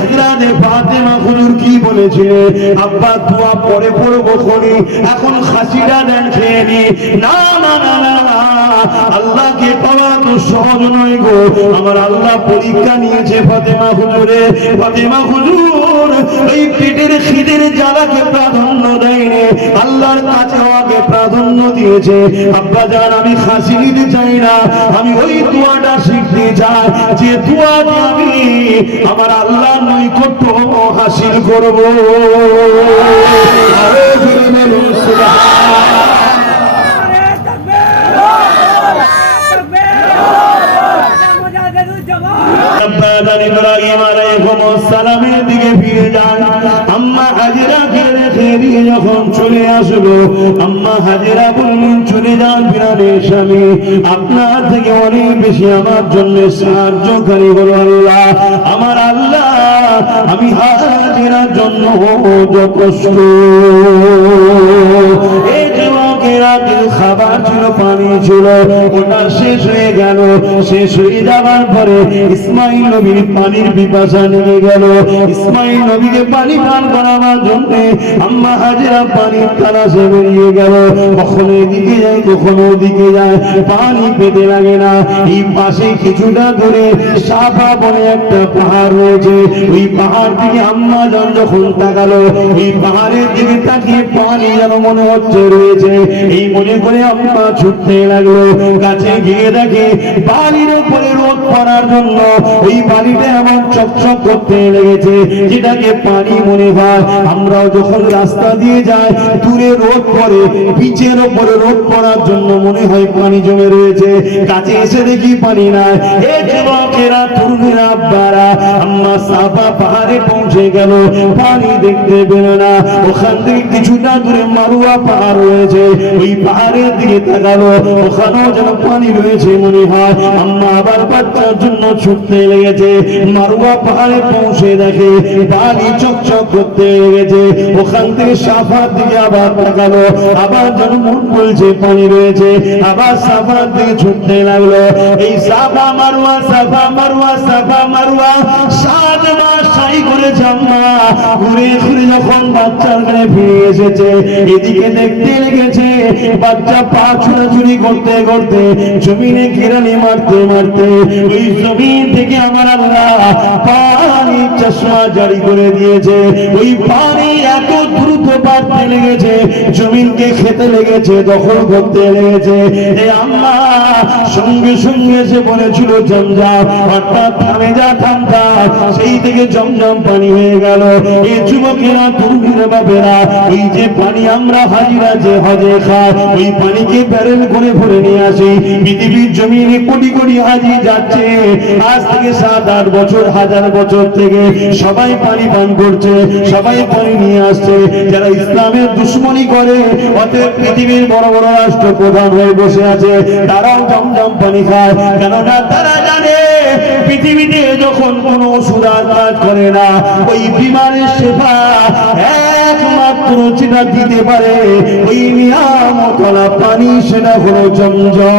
হযরতে ফাতেমা হুজুর কি বলেছিলেন, আব্বা দোয়া পরে পড়বো খনি, এখন খাসিটা দেন খেয়ে নি। না না না না, আল্লাহকে পাওয়া তো সহজ নয় গো। আমার আল্লাহ পরীক্ষা নিয়েছে ফাতেমা হুজুরে। ফাতেমা হুজুর এই পেটের খিদের জ্বালাকে প্রাধান্য দেয়নি, আল্লাহর কাছে আমাকে প্রাধান্য দিয়েছে। আব্বা জান আমি খাসি নিতে চাই না, আমি ওই দোয়াটা শিখতে চাই, যে দোয়াটি আমি আমার আল্লাহর নৈকট্য হাসিল করব। আরে ফিরে বলুন সুবহানাল্লাহ। ইব্রাহিম আলাইহিস সালামের দিকে ফিরে যান। আম্মা হাজেরাকে রেখে দিয়ে যখন চলে আসলো, আম্মা হাজেরা বললেন, চলে যান বিড়ালের স্বামী, আপনার থেকে অনেক বেশি আমার জন্য সাহায্যকারী হলো আল্লাহ। আমার আল্লাহ আমি হাজেরার জন্য যথেষ্ট। এই যুবকের খাবার ছিল, পানি ছিল, ওটা শেষ হয়ে গেল। শেষ হয়ে যাওয়ার পরে ইসমাইল নবীর পানির পিপাসা লেগে গেল। ইসমাইল নবীকে পানি পান করাবার জন্য আম্মা হাজেরা পানির তালাশে বেরিয়ে গেল। কখনো এদিকে যায় কখনো ওদিকে যায়, পানি পেতে লাগে না। এই পাশে কিছুটা দূরে সাফা বলে একটা পাহাড় রয়েছে। ওই পাহাড় থেকে আম্মা জান যখন তাকালো, এই পাহাড়ের দিকে তাকিয়ে পানি যেন মনে হচ্ছে রয়েছে। এই মনে করে আম্মা ছুটতে লাগলো। কাছে গিয়ে দেখে বালির উপরে রোদ পড়ার জন্য ওই বালিটা আমার চকচক করতে লেগেছে, যেটাকে পানি মনে হয়। আমরাও যখন রাস্তা দিয়ে যাই, দূরে রোদ পড়ে, পিচের উপরে রোদ পড়ার জন্য মনে হয় পানি জমে রয়েছে। কাছে এসে দেখি পানি নাই। এ যুবকেরা, তরুণেরা, আব্বারা, আম্মা সাফা পাহাড়ে পৌঁছে গেল, পানি দেখতে পেল না। ওখান থেকে কিছুটা দূরে মারুয়া পাহাড় রয়েছে, ওই পাহাড়ের দিকে তাকালো, ওখানেও যেন পানি রয়েছে মনে হয়। আম্মা আবার বাচ্চার জন্য ছুটতে লেগেছে। মারুয়া পাহাড়ে পৌঁছে দেখে পানি চকচক করতে লেগেছে। ওখান থেকে সাফার দিকে আবার তাকালো, আবার যেন মন বলছে পানি রয়েছে। আবার সাফার দিকে ছুটতে লাগলো। এই সাফা মারুয়া, সাফা মারুয়া, সাফা মারুয়া 7 মাস সাই করে জাম্মা ঘুরে ঘুরে যখন বাচ্চার কাছে ফিরে এসেছে, এদিকে দেখতে লেগেছে বাচ্চা পা ছুড়াছুড়ি করতে করতে জমিনে কেরানি মারতে মারতে ওই জমিন থেকে আমার আল্লাহ পানি চশমা জারি করে দিয়েছে। ওই পানি এত দ্রুত বাড়তে লেগেছে, জমিনকে খেতে লেগেছে, দখল করতে লেগেছে। এই আল্লাহ সঙ্গে সঙ্গে সে বলেছিল জমজম, অর্থাৎ থামে যা, থামতা, সেই থেকে জমজম পানি হয়ে গেল। এই যুবকেরা, তরুণীরা, বাবেরা, ওই যে পানি আমরা হাজিরা যে হজে খাই, ওই পানিকে ব্যারেল করে ভরে নিয়ে আসি। পৃথিবীর জমিনে কোটি কোটি হাজি যাচ্ছে, আজ থেকে 7-8 বছর, 1000 বছর থেকে সবাই পানি পান করছে, সবাই পানি নিয়ে আসছে। যারা ইসলামের দুশ্মনী করে, অতএব পৃথিবীর বড় বড় রাষ্ট্র প্রধান হয়ে বসে আছে, তারাও জমজম পানি খায়। কেননা তারা জানে পৃথিবীতে যখন কোনো ওষুধ আর কাজ করে না, ওই বিমারের সেবা একমাত্র যেটা দিতে পারে ওই নিয়ামতওয়ালা পানি, সেটা হলো জমজম।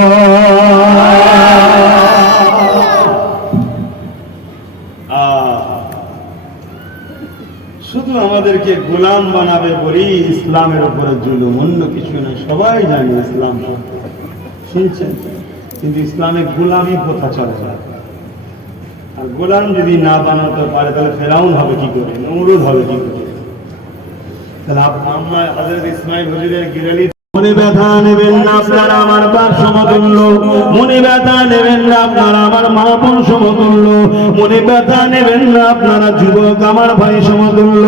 শুধু আমাদেরকে গোলাম বানাবে বলি ইসলামের উপরে জুলুম, অন্য কিছু নয়। সবাই জানে ইসলাম, শুনছেন, কিন্তু ইসলামে গোলামি প্রথা চলে না। আর গোলাম যদি না বানাতে পারে, তাহলে ফেরাউন হবে কি করে, নমরুদ হবে কি করে? তাহলে আমরা হযরত ইসমাঈল হুজুরের গিরালি মনে ব্যথা নেবেন না আপনারা আমার বাপ সমতুল্য, মনে ব্যথা নেবেন না আপনারা আমার মা বোন সমতুল্য, মনে ব্যথা নেবেন না আপনারা যুবক আমার ভাই সমতুল্য।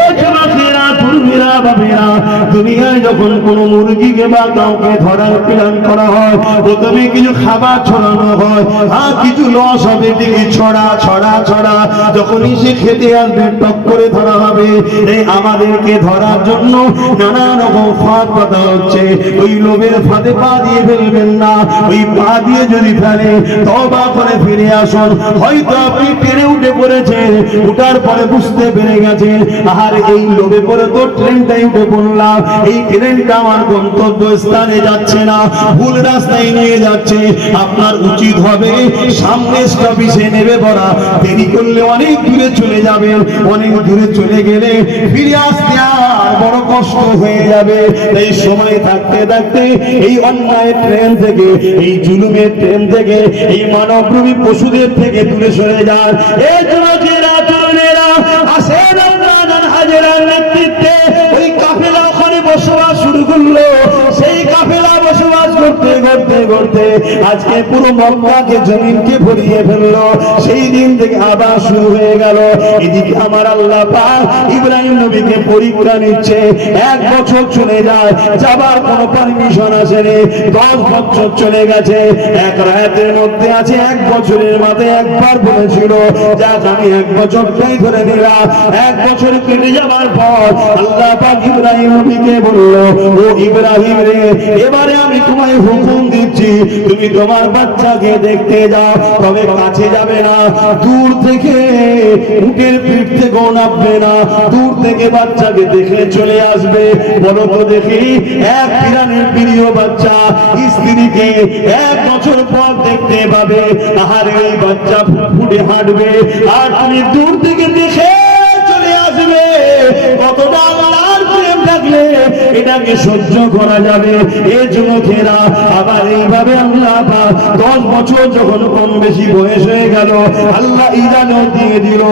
এই যুবকেরা, তরুণীরা, বাবেরা, দুনিয়ায় যখন কোনো মুরগিকে বা কাউকে ধরার প্ল্যান করা হয়, প্রথমে কিছু খাবার ছড়ানো হয়, আর কিছু লস হবে, দিকে ছড়া ছড়া ছড়া, যখনই সে খেতে আসবে টক করে ধরা হবে। এই আমাদেরকে ধরার জন্য নানা রকম ফাঁদ পাতা হচ্ছে। ওই লোভের ফাঁদে পা দিয়ে ফেলবেন না। ওই পা দিয়ে যদি ফেলে, তওবা করে ফিরে আসুন। হয়তো আপনি ট্রেনে উঠে পড়েছেন, উঠার পরে বুঝতে পেরে গেছেন, আর এই লোভে পড়ে তো ট্রেনটাই উঠে পড়লাম, এই ট্রেনটা আমার গন্তব্য স্থানে যাচ্ছে না, ভুল রাস্তায় নিয়ে যাচ্ছে। আপনার উচিত হবে সামনে স্টপেজে নেবে পড়া, দেরি করলে অনেক দূরে চলে যাবেন, অনেক দূরে চলে গেলে ফিরে আসতে আর বড় কষ্ট হয়ে যাবে। এই সময় থাকতে থাকতে এই অন্যায় ট্রেন থেকে, এই জুলুমের ট্রেন থেকে, এই মানবরূপী পশুদের থেকে দূরে সরে যান। এই যুবকেরা, তরুণেরা, আসেন আপনার হাজেরার নেতৃত্বে ওই কাফেলা ওখানে বসবাস শুরু করলো। সেই কাফেলা বসবাস করতে করতে করতে আজকে পুরো মক্কাকে, জমিনকে ভরিয়ে ফেললো। সেই দিন থেকে আবার শুরু হয়ে গেল। এদিকে আমার আল্লাহ পাক ইব্রাহিম নবীকে পরীক্ষা নিচ্ছে। 1 বছর চলে যায়, যাবার কোনো পারমিশন আসেনি। 10 বছর চলে গেছে। এক রাতের মধ্যে আছে 1 বছরের মাথায় একবার বলেছিল, যাক আমি 1 বছরটাই ধরে নিলাম। 1 বছর কেটে যাবার পর আল্লাহ পাক ইব্রাহিম নবীকে বলল, ও ইব্রাহিম রে, এবারে আমি তোমায় হুকুম দিচ্ছি, তুমি তোমার বাচ্চাকে দেখতে যাও, তবে কাছে যাবে না, দূর থেকে উটের পিঠ থেকে নামবে না, দূর থেকে বাচ্চাকে দেখে চলে আসবে। বলো তো দেখি, এক পিরানের প্রিয় বাচ্চা স্ত্রীকে 1 বছর পর দেখতে পাবে, আর এই বাচ্চা ফুটফুটে হাঁটবে, আর তুমি দূর থেকে দেখে চলে আসবে। কতটা আল্লাহর প্রেম থাকলে এটা এটাকে সহ্য করা যাবে। এ যুবকেরা আবার এইভাবে আল্লাহ 10 বছর যখন কম বেশি বয়স হয়ে গেল, আল্লাহ ইজাজত দিয়ে দিল,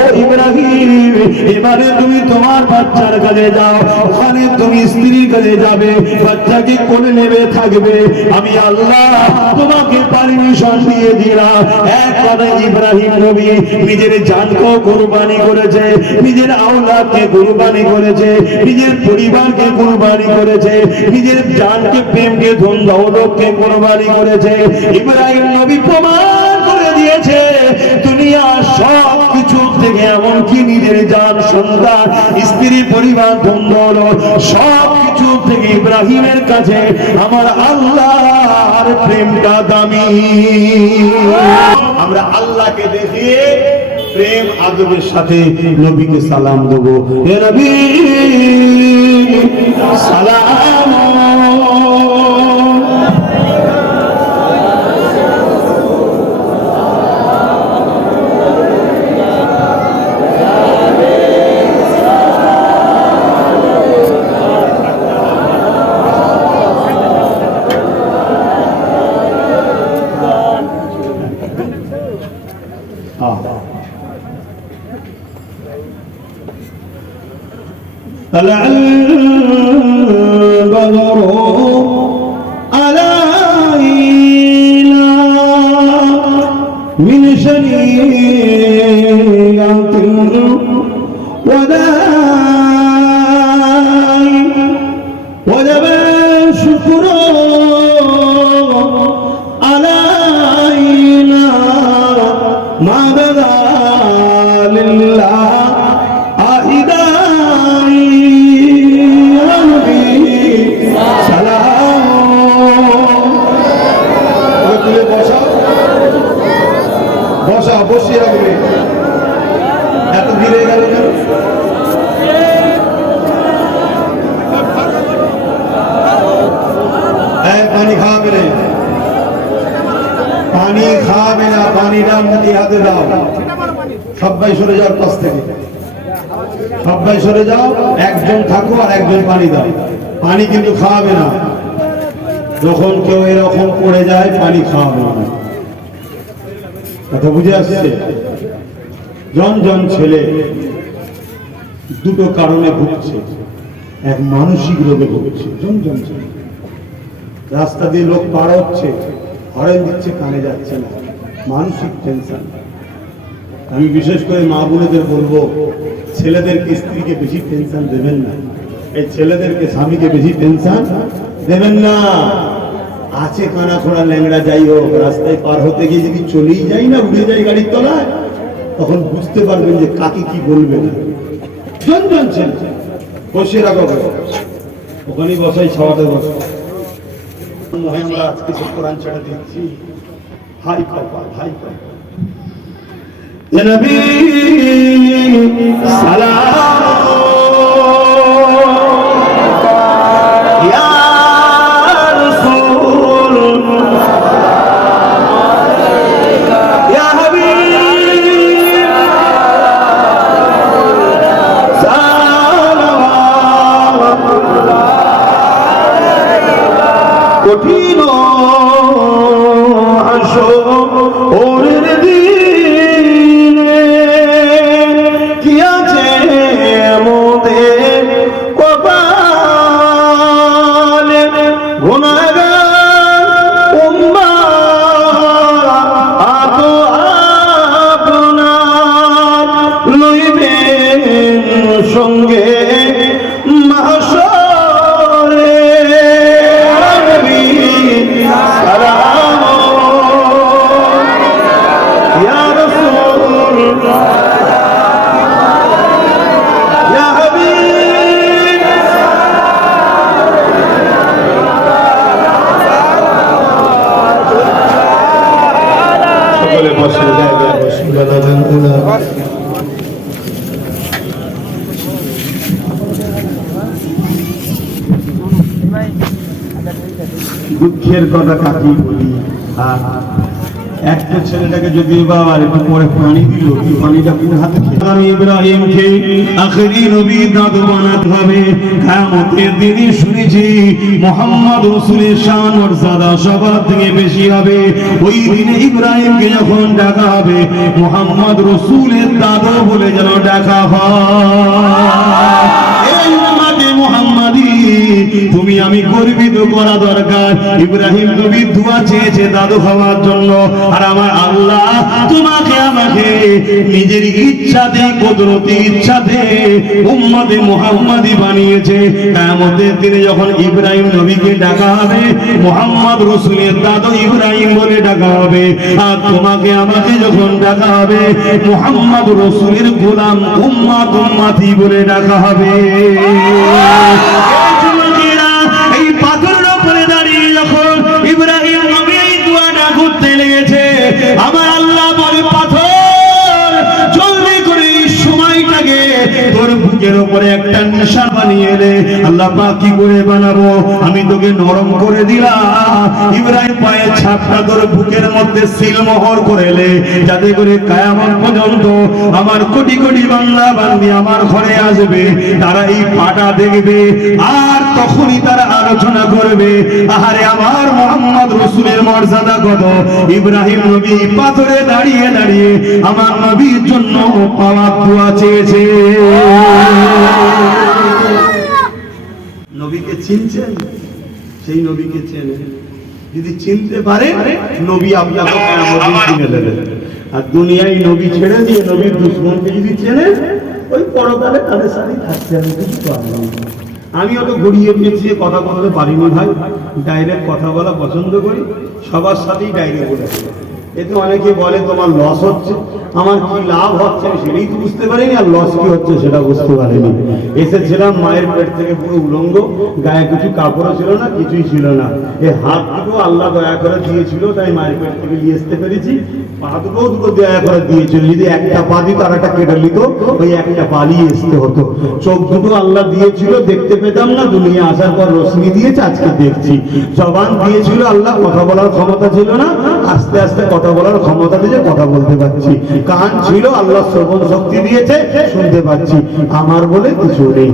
ও ইব্রাহিম এবারে তুমি তোমার বাচ্চার কাছে যাও, ওখানে তুমি স্ত্রীর কাছে যাবে, বাচ্চাকে কোলে নেবে থাকবে, আমি আল্লাহ তোমাকে পারমিশন দিয়ে দিলাম। এক কথা ইব্রাহিম নবী নিজের জানকে কুরবানি করেছে, নিজের আওলাদকে কুরবানি করেছে, নিজের পরিবারকে কুরবানি করেছে, নিজের জানকে প্রেমকে ধন দৌলতকে কুরবানি করেছে। ইব্রাহিম নবী প্রমাণ করে দিয়েছে দুনিয়ার সব কিছু থেকে, এমনকি নিজের জান, সন্তান, স্ত্রী, পরিবার, ধন দৌলত সব কিছু থেকে ইব্রাহিমের কাছে আমার আল্লাহর প্রেমটা দামি। আমরা আল্লাহকে দেখিয়ে প্রেম আদবের সাথে নবীকে সালাম দেবো, হে নবী সালাম। طلع البدر علينا من شنيعة الوداع وجب الشكر علينا ما بدا لله বসিয়ে রাখবে। এত ভিড়ে গেল কেন? পানি খাওয়াবে না, পানি খাওয়াবে না, পানিটা আমাকে হাতে দাও। সবাই সরে যাও পাশ থেকে, সবাই সরে যাও, একজন থাকো আর একজন পানি দাও। পানি কিন্তু খাওয়াবে না, যখন কেউ এরকম পড়ে যায় পানি খাওয়াবে না। কথা বুঝে আসছে? জন ছেলে দুটো কারণে ভুগছে, এক মানসিক রোগে ভুগছে। জন ছেলে রাস্তা দিয়ে লোক পার হচ্ছে, হরেন দিচ্ছে, কানে যাচ্ছে না, মানসিক টেনশন। আমি বিশেষ করে মা বোনেদের বলবো, ছেলেদেরকে স্ত্রীকে বেশি টেনশন দেবেন না, এই ছেলেদেরকে স্বামীকে বেশি টেনশন দেবেন না। আছে কানা খোড়া ল্যাংড়া যাই হোক, রাস্তায় পার হতে গিয়ে যদি চলেই যাই না, উড়ে যাই গাড়ির তলায়, তখন বুঝতে পারবেন যে কাকে কি বলবেন। জন ছেলে বসে রাখো, ওখানেই বসাই, ছাওয়াতে বসো। আমরা আজকে কোরআন ছেড়ে দিচ্ছি, হাই কপাল, হাই কপাল। নবী সালাম কঠিন আসরের দিনে কি আছে মোদের কপালে, গুনাহগার উম্মাহ আতো আপনার লইবেন সঙ্গে মাহশরে। দুঃখের কথা কাকি বলি, একটা ছেলেটাকে যদি বাবার একটু পরে পানি দিল, পানিটা কোন হাতে খেয়ে আমি ইব্রাহিমকে আখেরি নবী দাদু বানাতে হবে। কিয়ামতের দিনে শুনেছি মুহাম্মদ রাসূলের শান মর্যাদা সবার থেকে বেশি হবে। ওই দিনে ইব্রাহিমকে যখন ডাকা হবে মুহাম্মদ রাসূলের দাদু বলে যেন ডাকা হয়। এই উম্মতে মুহাম্মাদি তুমি আমি গর্বিত করা দরকার। ইব্রাহিম নবী দোয়া চেয়েছে দাদু হওয়ার জন্য, আর আমার আল্লাহ তোমাকে আমাকে নিজের ইচ্ছাতে কুদরতি ইচ্ছাতে উম্মতে মুহাম্মাদি বানিয়েছে। কিয়ামতের দিনে যখন ইব্রাহিম নবীকে ডাকা হবে মুহাম্মদ রাসূলের দাদু ইব্রাহিম বলে ডাকা হবে, আর তোমাকে আমাকে যখন ডাকা হবে মুহাম্মদ রাসূলের গোলাম উম্মত উম্মতি বলে ডাকা হবে। এই পাথরের উপরে দাঁড়িয়ে যখন ইব্রাহিম নবী এই দোয়াটা করতে লেগেছে, আমার আল্লাহ বলে পাথর জলদি করে এই সময়টাকে তোর বুকের উপরে একটা নিশান বানিয়ে নে। আল্লাহ পাক কি করে বানাবো? আমি তোকে নরম করে দিলাম। ইব্রাহিম পায়ের ছাপটা তোর বুকের মধ্যে সিলমোহর করে নে, যাতে করে কিয়ামত পর্যন্ত আমার কোটি কোটি বাংলা বান্দি আমার ঘরে আসবে, তারা এই পাটা দেখবে আর তখনই তারা আলোচনা করবে আহারে আমার মুহাম্মদ রাসূলের মর্যাদা কত। ইব্রাহিম নবী পাথরে দাঁড়িয়ে দাঁড়িয়ে আমার নবীর জন্য পাওয়া দোয়া চেয়েছে। নবীকে চিনছেন? সেই নবীকে চেনেন। যদি চিনতে পারে নবী আপনাকে চিনে দেবেন। আর দুনিয়ায় নবী ছেড়ে দিয়ে নবীর দুশমনকে যদি চেনেন, ওই পরকালে তাদের সাথে থাকতে হবে, কিছু পারবেন না। আমি অত গড়িয়ে পেঁচিয়ে কথা বলতে পারিনি ভাই, ডাইরেক্ট কথা বলা পছন্দ করি, সবার সাথেই ডাইরেক্ট বলেছি। এতে অনেকে বলে তোমার লস হচ্ছে, আমার কি লাভ হচ্ছে সেটাই তো বুঝতে পারিনি, আর লস কি হচ্ছে সেটা বুঝতে পারিনি। এসেছিলাম মায়ের পেট থেকে পুরো উলঙ্গ, গায়ে কিছু কাপড়ও ছিল না, কিছুই ছিল না। এই হাত দুটো আল্লাহ দয়া করে দিয়েছিল, তাই মায়ের পেট থেকে নিয়ে আসতে পেরেছি। পা দুটো দুটো দয়া করে দিয়েছিল, যদি একটা পা দিত আর একটা কেটে নিত, ওই একটা পা নিয়ে আসতে হতো। চোখ দুটো আল্লাহ দিয়েছিল, দেখতে পেতাম না, দুনিয়া আসার পর রশ্মি দিয়েছে, আজকে দেখছি। জবান দিয়েছিল আল্লাহ, কথা বলার ক্ষমতা ছিল না, আস্তে আস্তে কথা বলার ক্ষমতা দিয়ে কথা বলতে পারছি। কান ছিল আল্লাহ শ্রবণ শক্তি দিয়েছে, শুনতে পাচ্ছি। আমার বলে কিছু নেই,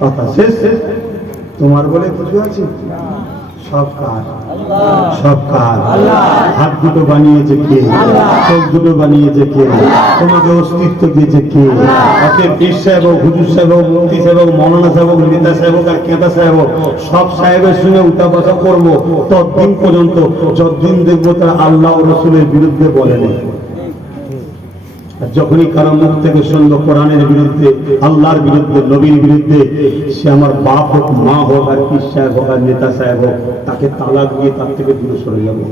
কথা শেষ। তোমার বলে কিছু আছে? সব কাজ, সব কাজ। হাত দুটো বানিয়েছে কে? চোখ দুটো বানিয়েছে কে? তোমাকে অস্তিত্ব দিয়েছে কে? অতএব পীর সাহেব হোক, হুজুর সাহেব হোক, মুফতি সাহেব হোক, মৌলানা সাহেব হোক, নেতা সাহেব হোক আর কেতা সাহেব হোক, সব সাহেবের সঙ্গে উঠা বসা করবো ততদিন পর্যন্ত যতদিন দেখবো তারা আল্লাহ ও রসুলের বিরুদ্ধে বলেনি। যখনই কারো মুখ থেকে শুনলো কোরআনের বিরুদ্ধে, আল্লাহর বিরুদ্ধে, নবীর বিরুদ্ধে, সে আমার বাপ হোক, মা হোক আর পীর সাহেব হোক আর নেতা সাহেব হোক, তাকে তালাক দিয়ে তার থেকে দূরে সরে যাবো।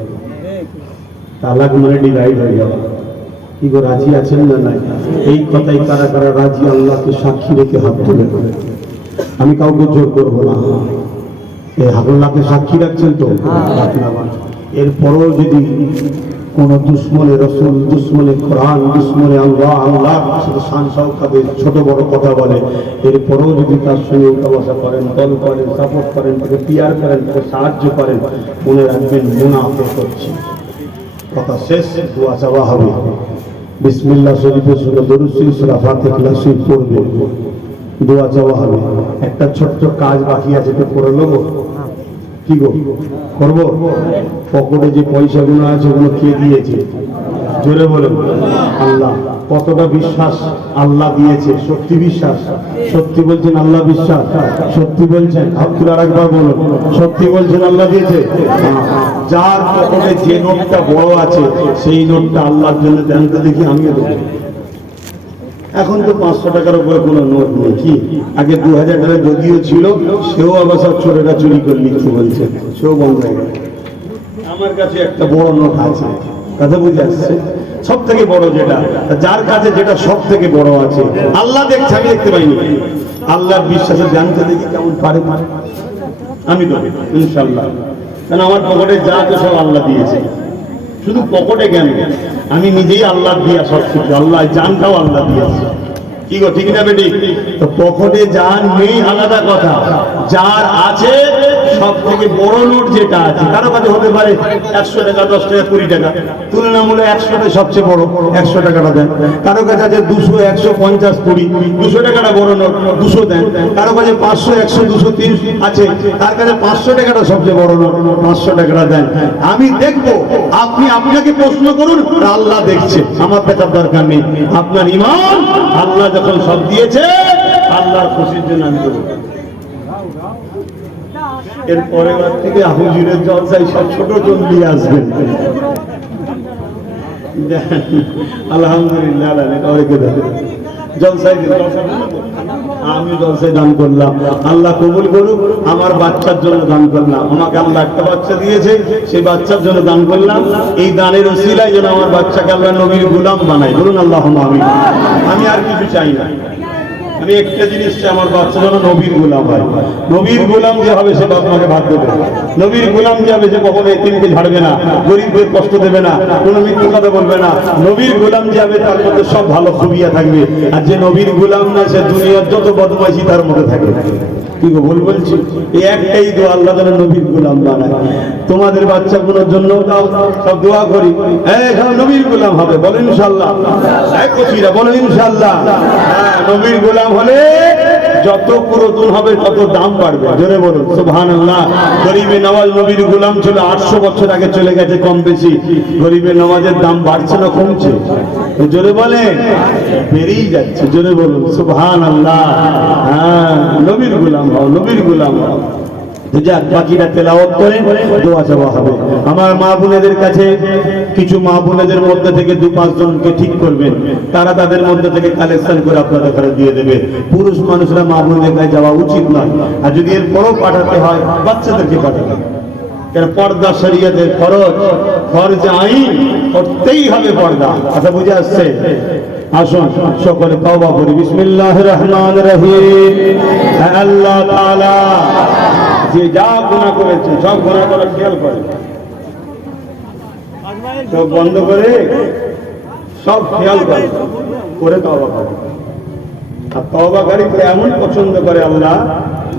তালাক মানে ডিভাইড হয়ে যাবো। কি গো, রাজি আছেন না? নাই? এই কথাই কারা কারা রাজি আল্লাহকে সাক্ষী রেখে হাত তুলে? আমি কাউকে জোর করবো না। এই আল্লাহকে সাক্ষী রাখছেন তো? এরপরও যদি কোন দুশ্মনে রসুল, দুশ্মনে কোরআন, দুশ্মনে আল্লাহ, আল্লাহর সাথে শান শওকতের ছোট বড় কথা বলে, এরপরেও যদি তার সঙ্গে উঠা বসা করেন, দল করেন, সাপোর্ট করেন, তাকে পিয়ার করেন, তাকে সাহায্য করেন, মনে রাখবেন মুনাফিক হচ্ছে। কথা শেষ, দোয়া চাওয়া হবে। বিসমিল্লাহ শরীফের সঙ্গে দরুদ শরীফ, সূরা ফাতিহা শরীফ পড়বে, দোয়া চাওয়া হবে। একটা ছোট্ট কাজ বাকি আছে, তো করে নেবো। কি গো, করবো? পকেটে যে পয়সাগুলো আছে ওগুলো কে দিয়েছে? জোরে বলেন। আল্লাহ। কতটা বিশ্বাস আল্লাহ দিয়েছে? সত্যি বিশ্বাস? সত্যি বলছেন আল্লাহ বিশ্বাস? সত্যি বলছেন? আব্দুল আরেকবার বলুন, সত্যি বলছেন আল্লাহ দিয়েছে? যার পকেটে যে নোটটা বড় আছে সেই নোটটা আল্লাহর জন্য দেন তো দেখি, আমিও দেবো। এখন তো 500 টাকার উপরে কোনো নোট নেই। কি আগে 2000 টাকা যদিও ছিল, সেও আবার সব চোরেরা চুরি করে নিচ্ছে বলছে, সেও বন্ধ হয়ে গেল। আমার কাছে একটা বড় নোট আছে, কথা বুঝে আসছে? সব থেকে বড় যেটা, যার কাছে যেটা সব থেকে বড় আছে, আল্লাহ দেখছে, আমি দেখতে পাইনি। আল্লাহর বিশ্বাসে জানতে দেখি কেমন পারে। আমি তো ইনশাল্লাহ, কারণ আমার পকেটে যা আছে সব আল্লাহ দিয়েছে। শুধু পকেটে জ্ঞান, আমি নিজেই আল্লাহ দিয়া সব কিছু, আল্লাহ জানটাও আল্লাহ দিয়েছে। কি গো, ঠিক না বেটি? তো পকেটে যার নেই আলাদা কথা, যার আছে সব থেকে বড় নোট যেটা আছে, কারো কাছে হতে পারে 100 টাকা, 10 টাকা, 20 টাকা, তুলনামূলক 100টাই সবচেয়ে বড়, 100 টাকাটা দেন। কারো কাছে আছে 200, 100, 50, 20, 200 টাকাটা বড় নোট, 200 দেন। কারো কাছে 500, 100, 200, 300 আছে, তার কাছে 500 টাকাটা সবচেয়ে বড় নোট, 500 টাকাটা দেন। আমি দেখবো, আপনি আপনাকে প্রশ্ন করুন, আল্লাহ দেখছে, আমার দেখার দরকার নেই। আপনার ঈমান, আল্লাহ যখন সব দিয়েছে, আল্লাহর খুশির জন্য আমি দেবো। এর পরের বার থেকে হুজুরের জলসায় সব ছোট চন্ডি আসবেন। আলহামদুলিল্লাহ, জলসায় আমি জলসায় দান করলাম, আল্লাহ কবুল করুক। আমার বাচ্চার জন্য দান করলাম, আমাকে আল্লাহ একটা বাচ্চা দিয়েছে, সেই বাচ্চার জন্য দান করলাম। এই দানের ওসিলায় যেন আমার বাচ্চাকে আল্লাহ নবীর গোলাম বানায়, বলুন আল্লাহুম্মা আমিন। আমি আর কিছু চাই না, আমি একটা জিনিস চাই, আমার বাচ্চা যেন নবীর গোলাম হয়। নবীর গোলাম যে হবে সে বাপ মাকে ভাত দেবে, নবীর গোলাম যে হবে সে কখনো এতিমকে ঝাড়বে না, গরিবদের কষ্ট দেবে না, কোনো মিথ্যে কথা বলবে না। নবীর গোলাম যে হবে তার মধ্যে সব ভালো খুবিয়া থাকবে। আর যে নবীর গোলাম না, সে দুনিয়ার যত বদমাইশি তার মধ্যে থাকবে। কি গো ভুল বলছি? এই একটাই দোয়া, আল্লাহ যেন নবীর গোলাম বানায়। তোমাদের বাচ্চাগুলোর জন্য সব দোয়া করি, সব নবীর গোলাম হবে, বলেন ইনশাআল্লাহ। কচিরা বলেন ইনশাআল্লাহ। নবীর গোলাম হলে যত পুরাতন হবে তত দাম বাড়বে, জোরে বলুন সুবহানাল্লাহ। গরিবে নওয়াজ নবীর গোলাম ছিল, 800 বছর আগে চলে গেছে কম বেশি। গরিবে নওয়াজের দাম বাড়ছে না কমছে? জোরে বলেন, বেড়েই যাচ্ছে, জোরে বলুন সুবহানাল্লাহ। হ্যাঁ, নবীর গোলাম হও, নবীর গোলাম হও। যাক, বাকিটা তেলাওয়াত করে দোয়া চাওয়া হবে। আমার মা বোনেদের কাছে, কিছু মা বোনেদের মধ্যে থেকে 2-5 জনকে ঠিক করবেন, তারা তাদের মধ্যে থেকে কালেকশন করে আপনাদের ঘরে দিয়ে দেবে। পুরুষ মানুষরা মা বোনদের কাছে যাওয়া উচিত নয়, আর যদি এর পরও পাঠাতে হয় বাচ্চাদেরকে পাঠাতে, কারণ পর্দা শরীয়তের ফরজ, ফরজ আইন, করতেই হবে পর্দা। কথা বুঝে আসছে? আসুন সকলে তওবা করি। বিসমিল্লাহির রহমানির রহিম। আল্লাহ তাআলা যে যা গুনাহ করেছে সব গুনাহ করা খেয়াল করে, সব বন্ধ করে, সব খেয়াল করে করে তওবা করে। আর তওবাকারীকে এমন পছন্দ করে আল্লাহ,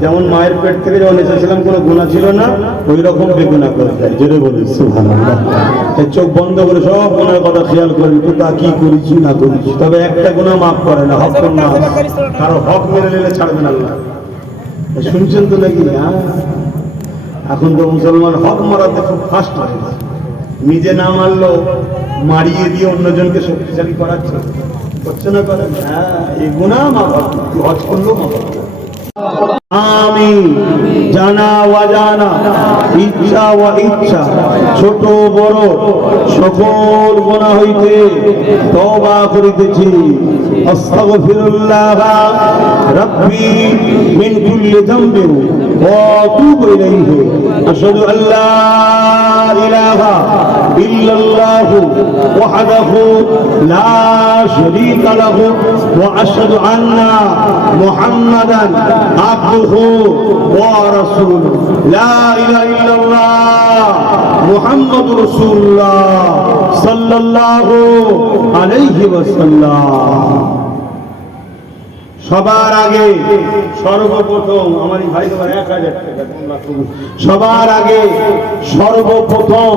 যেমন মায়ের পেট থেকে যখন এসেছিলাম কোনো গুনাহ ছিল না, ওই রকম বেগুনাহ করে দেয়। জোরে বলি সুবহানাল্লাহ। চোখ বন্ধ করে সব গুনাহের কথা খেয়াল করেন, তা কি করেছি না করেছি, তবে একটা গুনাহ মাফ করে না, হক না। কারো হক মেরে নিলে ছাড়বেন আল্লাহ। শুনছেন তো নাকি? এখন তো মুসলমান হক মারাতে খুব ফাস্ট হয়, নিজে না মারলেও মারিয়ে দিয়ে অন্যজনকে শক্তিশালী করাচ্ছে, করছে না করে? হ্যাঁ, এই গুনাহ মাফ, হজ করলেও মাফ। আমি জানা অজানা, ইচ্ছা ও ইচ্ছা, ছোট বড় সকল গুনাহ হইতে তওবা করিতেছি। আস্তাগফিরুল্লাহ রাব্বি মিন কুল্লি যামবিন ওয়া আতুবু ইলাইহি। আশহাদু আল্লা ইলাহা ইল্লাল্লাহু ওয়াহদাহু লা শারীকা লাহু ওয়া আশহাদু আন্না মুহাম্মাদান আবদুহু ওয়া রাসূলুহু। লা ইলাহা ইল্লাল্লাহ মুহাম্মাদুর রাসূলুল্লাহ সাল্লাল্লাহু আলাইহি ওয়াসাল্লাম। সবার আগে সর্বপ্রথম আমার ভাই 1000 টাকা, সবার আগে সর্বপ্রথম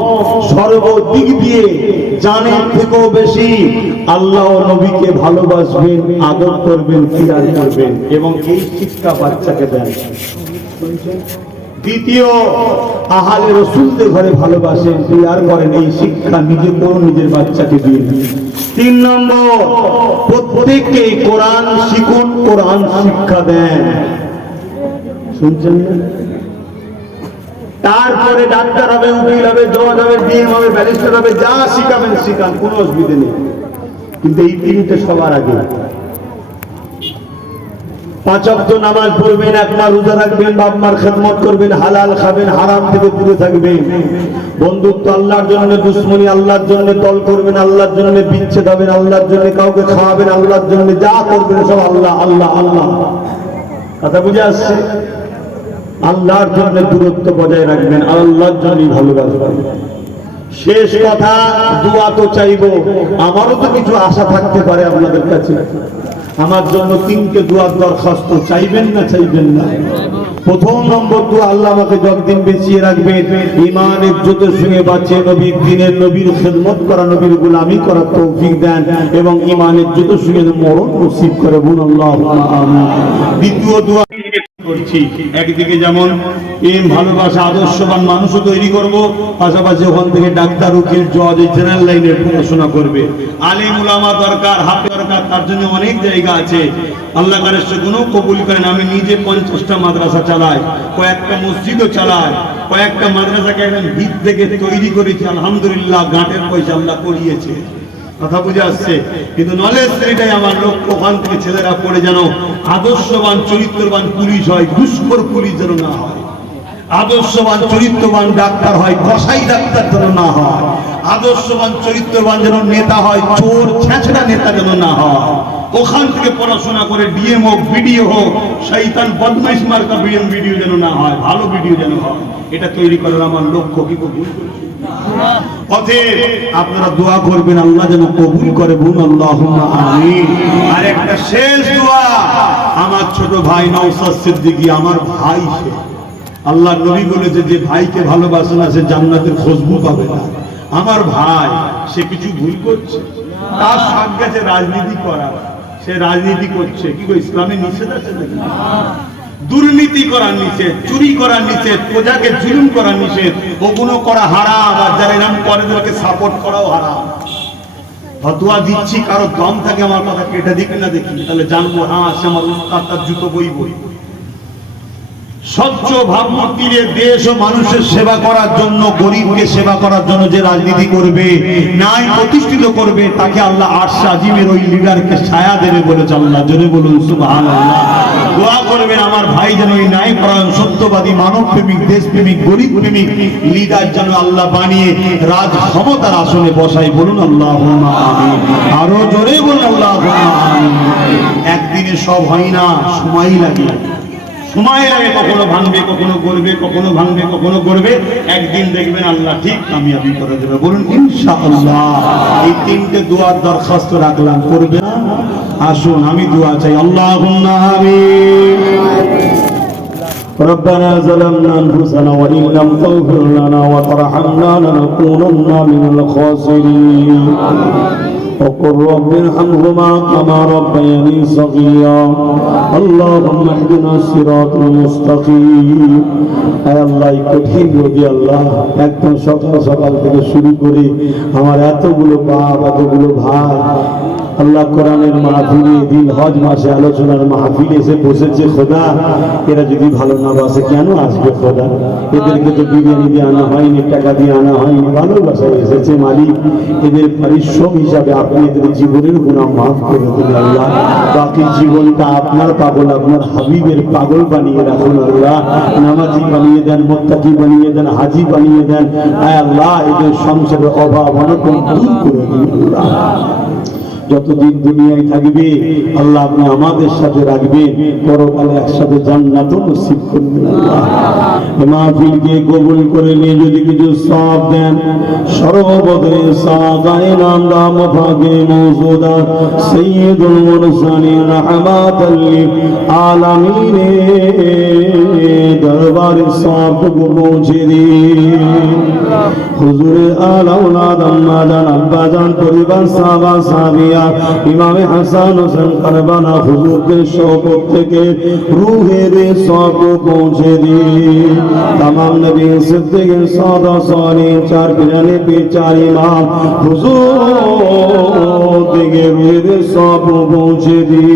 সর্বদিক দিয়ে জানের থেকেও বেশি আল্লাহ ও নবীকে ভালোবাসবেন, আদর করবেন, খেয়াল করবেন, এবং এই শিক্ষা বাচ্চাকে দেন। দ্বিতীয়, আহলে রাসূলদের ঘরে ভালোবাসেন, প্রিয়ার করেন, এই শিক্ষা নিজে করুন, নিজের বাচ্চাকে দিন। 3 নম্বর, প্রত্যেককে কোরআন শিখুন, কোরআন শিক্ষা দেন। শুনছেন? তারপরে ডাক্তার হবে, উকিল হবে, জজ হবে, ডিএম হবে, ব্যারিস্টার হবে, যা শিখাবেন শিখান, কোনো অসুবিধা নেই। কিন্তু এই 3টে সবার আগে। 5 ওয়াক্ত নামাজ পড়বেন, 1 মাস রোজা রাখবেন, বাপ মার খেদমত করবেন, হালাল খাবেন, হারাম থেকে দূরে থাকবেন। বন্ধুত্ব আল্লাহর জন্য, দুশ্মনী আল্লাহর জন্য, দল করবেন আল্লাহর জন্য, বিচ্ছেদ হবেন আল্লাহর জন্য, কাউকে খাওয়াবেন আল্লাহর জন্য, যা করবেন সব আল্লাহ আল্লাহ আল্লাহ। কথা বুঝে আসছে? আল্লাহর জন্য দূরত্ব বজায় রাখবেন, আল্লাহর জন্যই ভালোবাসবেন। শেষ কথা, দোয়া তো চাইবো, আমারও তো কিছু আশা থাকতে পারে আপনাদের কাছে। আমার জন্য তিনটে দোয়ার দরখাস্ত, চাইবেন না চাইবেন না? প্রথম নম্বর দোয়া, আল্লাহ আমাকে যতদিন বেঁচিয়ে রাখবেন ঈমান ইজ্জতের সঙ্গে বাঁচিয়ে নবীর দ্বীনের, নবীর খেদমত করা, নবীর গোলামি করার তৌফিক দেন এবং ঈমান ইজ্জতের সঙ্গে মরণ নসিব করে। বলুন আল্লাহুম্মা আমিন। দ্বিতীয় দোয়া করছি, একদিকে যেমন ভালোবাসা আদর্শবান মানুষও তৈরি করব, পাশাপাশি ওখান থেকে ডাক্তার, উকিল, জজ, জেনারেল লাইনের পড়াশোনা করবে। আলিম উলামা দরকার, হাফেজ দরকার, তার জন্য অনেক জায়গা আছে। আল্লাহ কারের গুণ কবুল করেন। আমি নিজে 50টা মাদ্রাসা চালাই, কয়েকটা মসজিদও চালাই, কয়েকটা মাদ্রাসাকে একদম ভিত থেকে তৈরি করেছি। আলহামদুলিল্লাহ, গাঁটের পয়সা আল্লাহ করিয়েছে। কথা বুঝে আসছে? কিন্তু নলেজ সেটাই আমার লক্ষ্য, ওখান থেকে ছেলেরা পড়ে যেন আদর্শবান চরিত্রবান পুলিশ হয়, ঘুষখোর পুলিশ যেন না হয়। আদর্শবান চরিত্রবান ডাক্তার হয়, কসাই ডাক্তার যেন না হয়। আদর্শবান চরিত্রবান যেন নেতা হয়, চোর ছেঁচড়া নেতা যেন না হয়। ওখান থেকে পড়াশোনা করে ডিএম হোক, বিডিও হোক, শয়তান বদমাইশ মার্কা বিএম ভিডিও যেন না হয়, ভালো ভিডিও যেন হয়। এটা তৈরি করার আমার লক্ষ্য। কি কবুল করছি? অতএব আপনারা দোয়া করবেন আল্লাহ যেন কবুল করে। বলুন আল্লাহুম্মা আমিন। আর একটা শেষ দোয়া, আমার ছোট ভাই নওশাদ সিদ্দিকী, আমার ভাই, সে আল্লাহ নবী বলেছে যে ভাইকে ভালোবাসে না সে জান্নাতের খুশবু পাবে না। আমার ভাই, সে কিছু ভুল করছে, তার শখ গেছে রাজনীতি করা, সে রাজনীতি করছে। কি গো, ইসলামে নিষেধ আছে নাকি? দুর্নীতি করার নিষেধ, চুরি করার নিষেধ, প্রজাকে জুলুম করার নিষেধ, ওগুলো করা হারাম। আর যারা এরকম করে তাদেরকে সাপোর্ট করাও হারাম। ফতোয়া দিচ্ছি, কারো দম থাকে আমার কথা কেটে দিক না দেখি, তাহলে জানবো হ্যাঁ সে আমার উস্তাদ, তার জুতো বই। স্বচ্ছ ভাবমূর্তি নিয়ে দেশ ও মানুষের সেবা করার জন্য, গরিবকে সেবা করার জন্য যে রাজনীতি করবে, ন্যায় প্রতিষ্ঠিত করবে, তাকে আল্লাহ আরশে আজিমের ওই লিডারকে ছায়া দেবে বলেছে আল্লাহ। জোরে বলুন সুবহানাল্লাহ। দোয়া করবেন আমার ভাই যেন ওই ন্যায়পরায়ণ, সত্যবাদী, মানবপ্রেমিক, দেশপ্রেমিক, গরিব প্রেমিক লিডার যেন আল্লাহ বানিয়ে রাজ ক্ষমতার আসনে বসাই। বলুন আল্লাহুম্মা আমিন। আরো জোরে বলুন আল্লাহুম্মা আমিন। একদিনে সব হয় না, সময় লাগে। সময় লাগে, কখনো ভাঙবে, কখনো গড়বে, কখনো ভাঙবে, কখনো গড়বে। একদিন দেখবেন আল্লাহ ঠিক কামিয়াবি করে দেবে। বলুন ইনশাআল্লাহ। এই তিনটে দোয়ার দরখাস্ত রাখলাম, করবে না? আসুন আমি দোয়া চাই। আল্লাহুম্মা আমিন। ربنا ظلمنا أنفسنا وإن لم تغفر لنا وترحمنا لنكونن من الخاسرين وقل رب ارحمهما كما ربياني صغيرا اللهم اهدنا الصراط المستقيم। আয় আল্লাহ, কঠিন রোগী আল্লাহ, একদম সকাল সকাল থেকে শুরু করে আমার এতগুলো বাপ, এতগুলো ভাই আল্লাহ কোরআনের মাহফিলে, দিন হজ মাসে আলোচনার মাহফিলে এসে বসেছে। খোদা, এরা যদি ভালো না বাসে কেন আসবে খোদা? এদেরকে তো বিরিয়ানি দিয়ে আনা হয়নি, টাকা দিয়ে আনা হয়নি, ভালোবাসায় এসেছে। মালিক, এদের পরিশ্রম হিসাবে আপনি এদের জীবনের গুনাহ মাফ করে দিন আল্লাহ। বাকি জীবনটা আপনার পাগল, আপনার হাবিবের পাগল বানিয়ে রাখুন আল্লাহ। নামাজি বানিয়ে দেন, মুত্তাকি বানিয়ে দেন, হাজি বানিয়ে দেন। আয় আল্লাহ, এদের সংসারের অভাব অনটন দূর করে দিন আল্লাহ। যতদিন দুনিয়ায় থাকবে আল্লাহ আপনি আমাদের সাথে রাখবেন, পরকালে একসাথে জান্নাত নসিব করবেন আল্লাহ। মাহফিলকে কবুল করে নিয়ে যদি কিছু সওয়াব দেন, সর্বদরে সাদায়ে নামদা মুফাকে মওজুদা সাইয়্যিদুল মুরসালিন রাহমাতাল লিল আলামিন দরবারে সওয়াবটুকু পৌঁছে দিন। হুজুরে আলা ওলাদ আম্মা জান, আব্বা জান, পরিবার, সাহাবা সাহাবিয়া, ইমামে হাসান হোসেন কারবালা হুজুরকে শওকত থেকে রূহের সওয়াব পৌঁছে দিন। तमाम नबी सिद्दीक सादा सालिह चार पिराने पे चार इमाम हुजूर के रूह सौंप पहुंचे दी।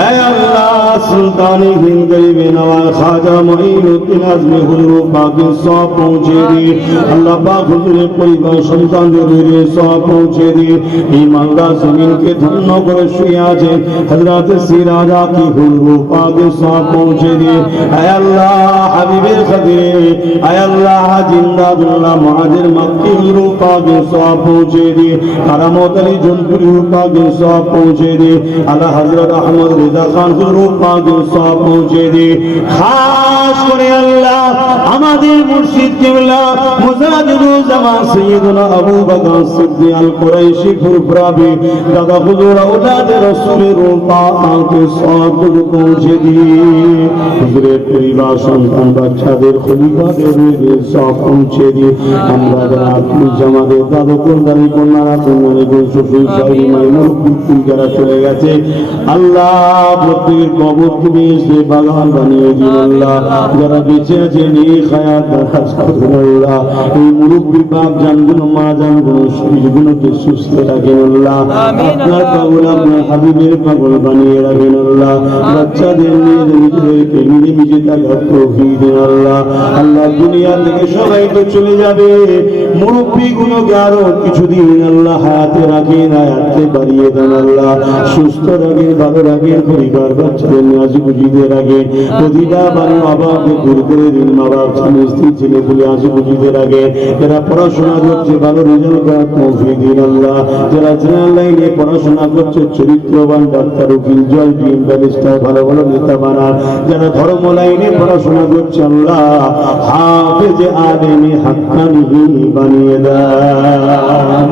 ऐ अल्लाह, सुल्तानी हिंद गरीब नवाज ख्वाजा मुईनुद्दीन आज़मी हुजूर पाक सौंप पहुंचे दी। अल्लाह पाक हुजूर परिवार संतान रूह सौंप पहुंचे दी। ईमानदा जमीन के धन्नो করে শুয়ে আছে হযরত সিরাজা কি হুজুর পাক সওয়াব পৌঁছে দিয়ে। ऐ अल्लाह, হাবিবের খাতিরে, ऐ अल्लाह, জিন্দাতুল্লাহ মুহাজির মক্কি হুজুর পাক সওয়াব পৌঁছে দিয়ে। কারামত আলী জনপুরি হুজুর পাক সওয়াব পৌঁছে দিয়ে। আলা হযরত আহমদ রিজা খান হুজুর পাক সওয়াব পৌঁছে দিয়ে। খান খাস করে আল্লাহ আমাদের মুর্শিদ কিবলা মুজাহিদুল জামান সাইয়্যিদুনা আবু বকর সিদ্দিক আল কুরাইশি ফুরফুরাবি দাদা হুজুর আওলাদে রাসূলের পাকে সব পৌঁছে দিয়ে হুজুরের পরিবার সন্তান বাচ্চাদের খলিফাদের সব পৌঁছে দিয়ে আমরা যারা আপনি আমাদের দাদু কোনদারি কন্যারা কন্যারে সুফি সাহেব মাইমুদ্দিন যারা চলে গেছে আল্লাহ প্রত্যেকের কবর তুমি সে বাগান বানিয়ে দিন আল্লাহ যারা বেঁচে আছে নেক হায়াত দারাজ করুন আল্লাহ এই মুরব্বি পাক জানগুলো মা জানগুলো শরীরগুলোকে সুস্থ রাখেন আল্লাহ আপনার পাগল আপনার হাবিবের পাগল বানিয়ে রাখেন আল্লাহ বাচ্চাদের মেয়েদের নিজেদেরকে মিলেমিশে থাকার তৌফিক দিন আল্লাহ আল্লাহ দুনিয়া থেকে সবাই তো চলে যাবে মুরব্বি গুলোকে আরো কিছুদিন আল্লাহ হায়াতে রাখেন হায়াতে বাড়িয়ে দেন আল্লাহ সুস্থ রাখেন ভালো রাখেন পরিবার বাচ্চাদের নাজ বুঝিতে রাখেন প্রতিটা বাড়ি মা বাপকে দূর করে দিন মা বাপ স্বামী স্ত্রী ছেলে পুলে আজ বুঝিতে রাখেন যারা পড়াশোনা করছে ভালো রেজাল্ট করার তৌফিক দিন আল্লাহ যারা জেনারেল লাইনে পড়াশোনা করছে চরিত্রবান ডাক্তার উকিল জজ ডিএম ব্যারিস্টার ভালো ভালো নেতা বানান যারা ধর্ম লাইনে পড়াশোনা করছে আল্লাহ হাফেজ আলেমে হাক্কানি বানিয়ে দেন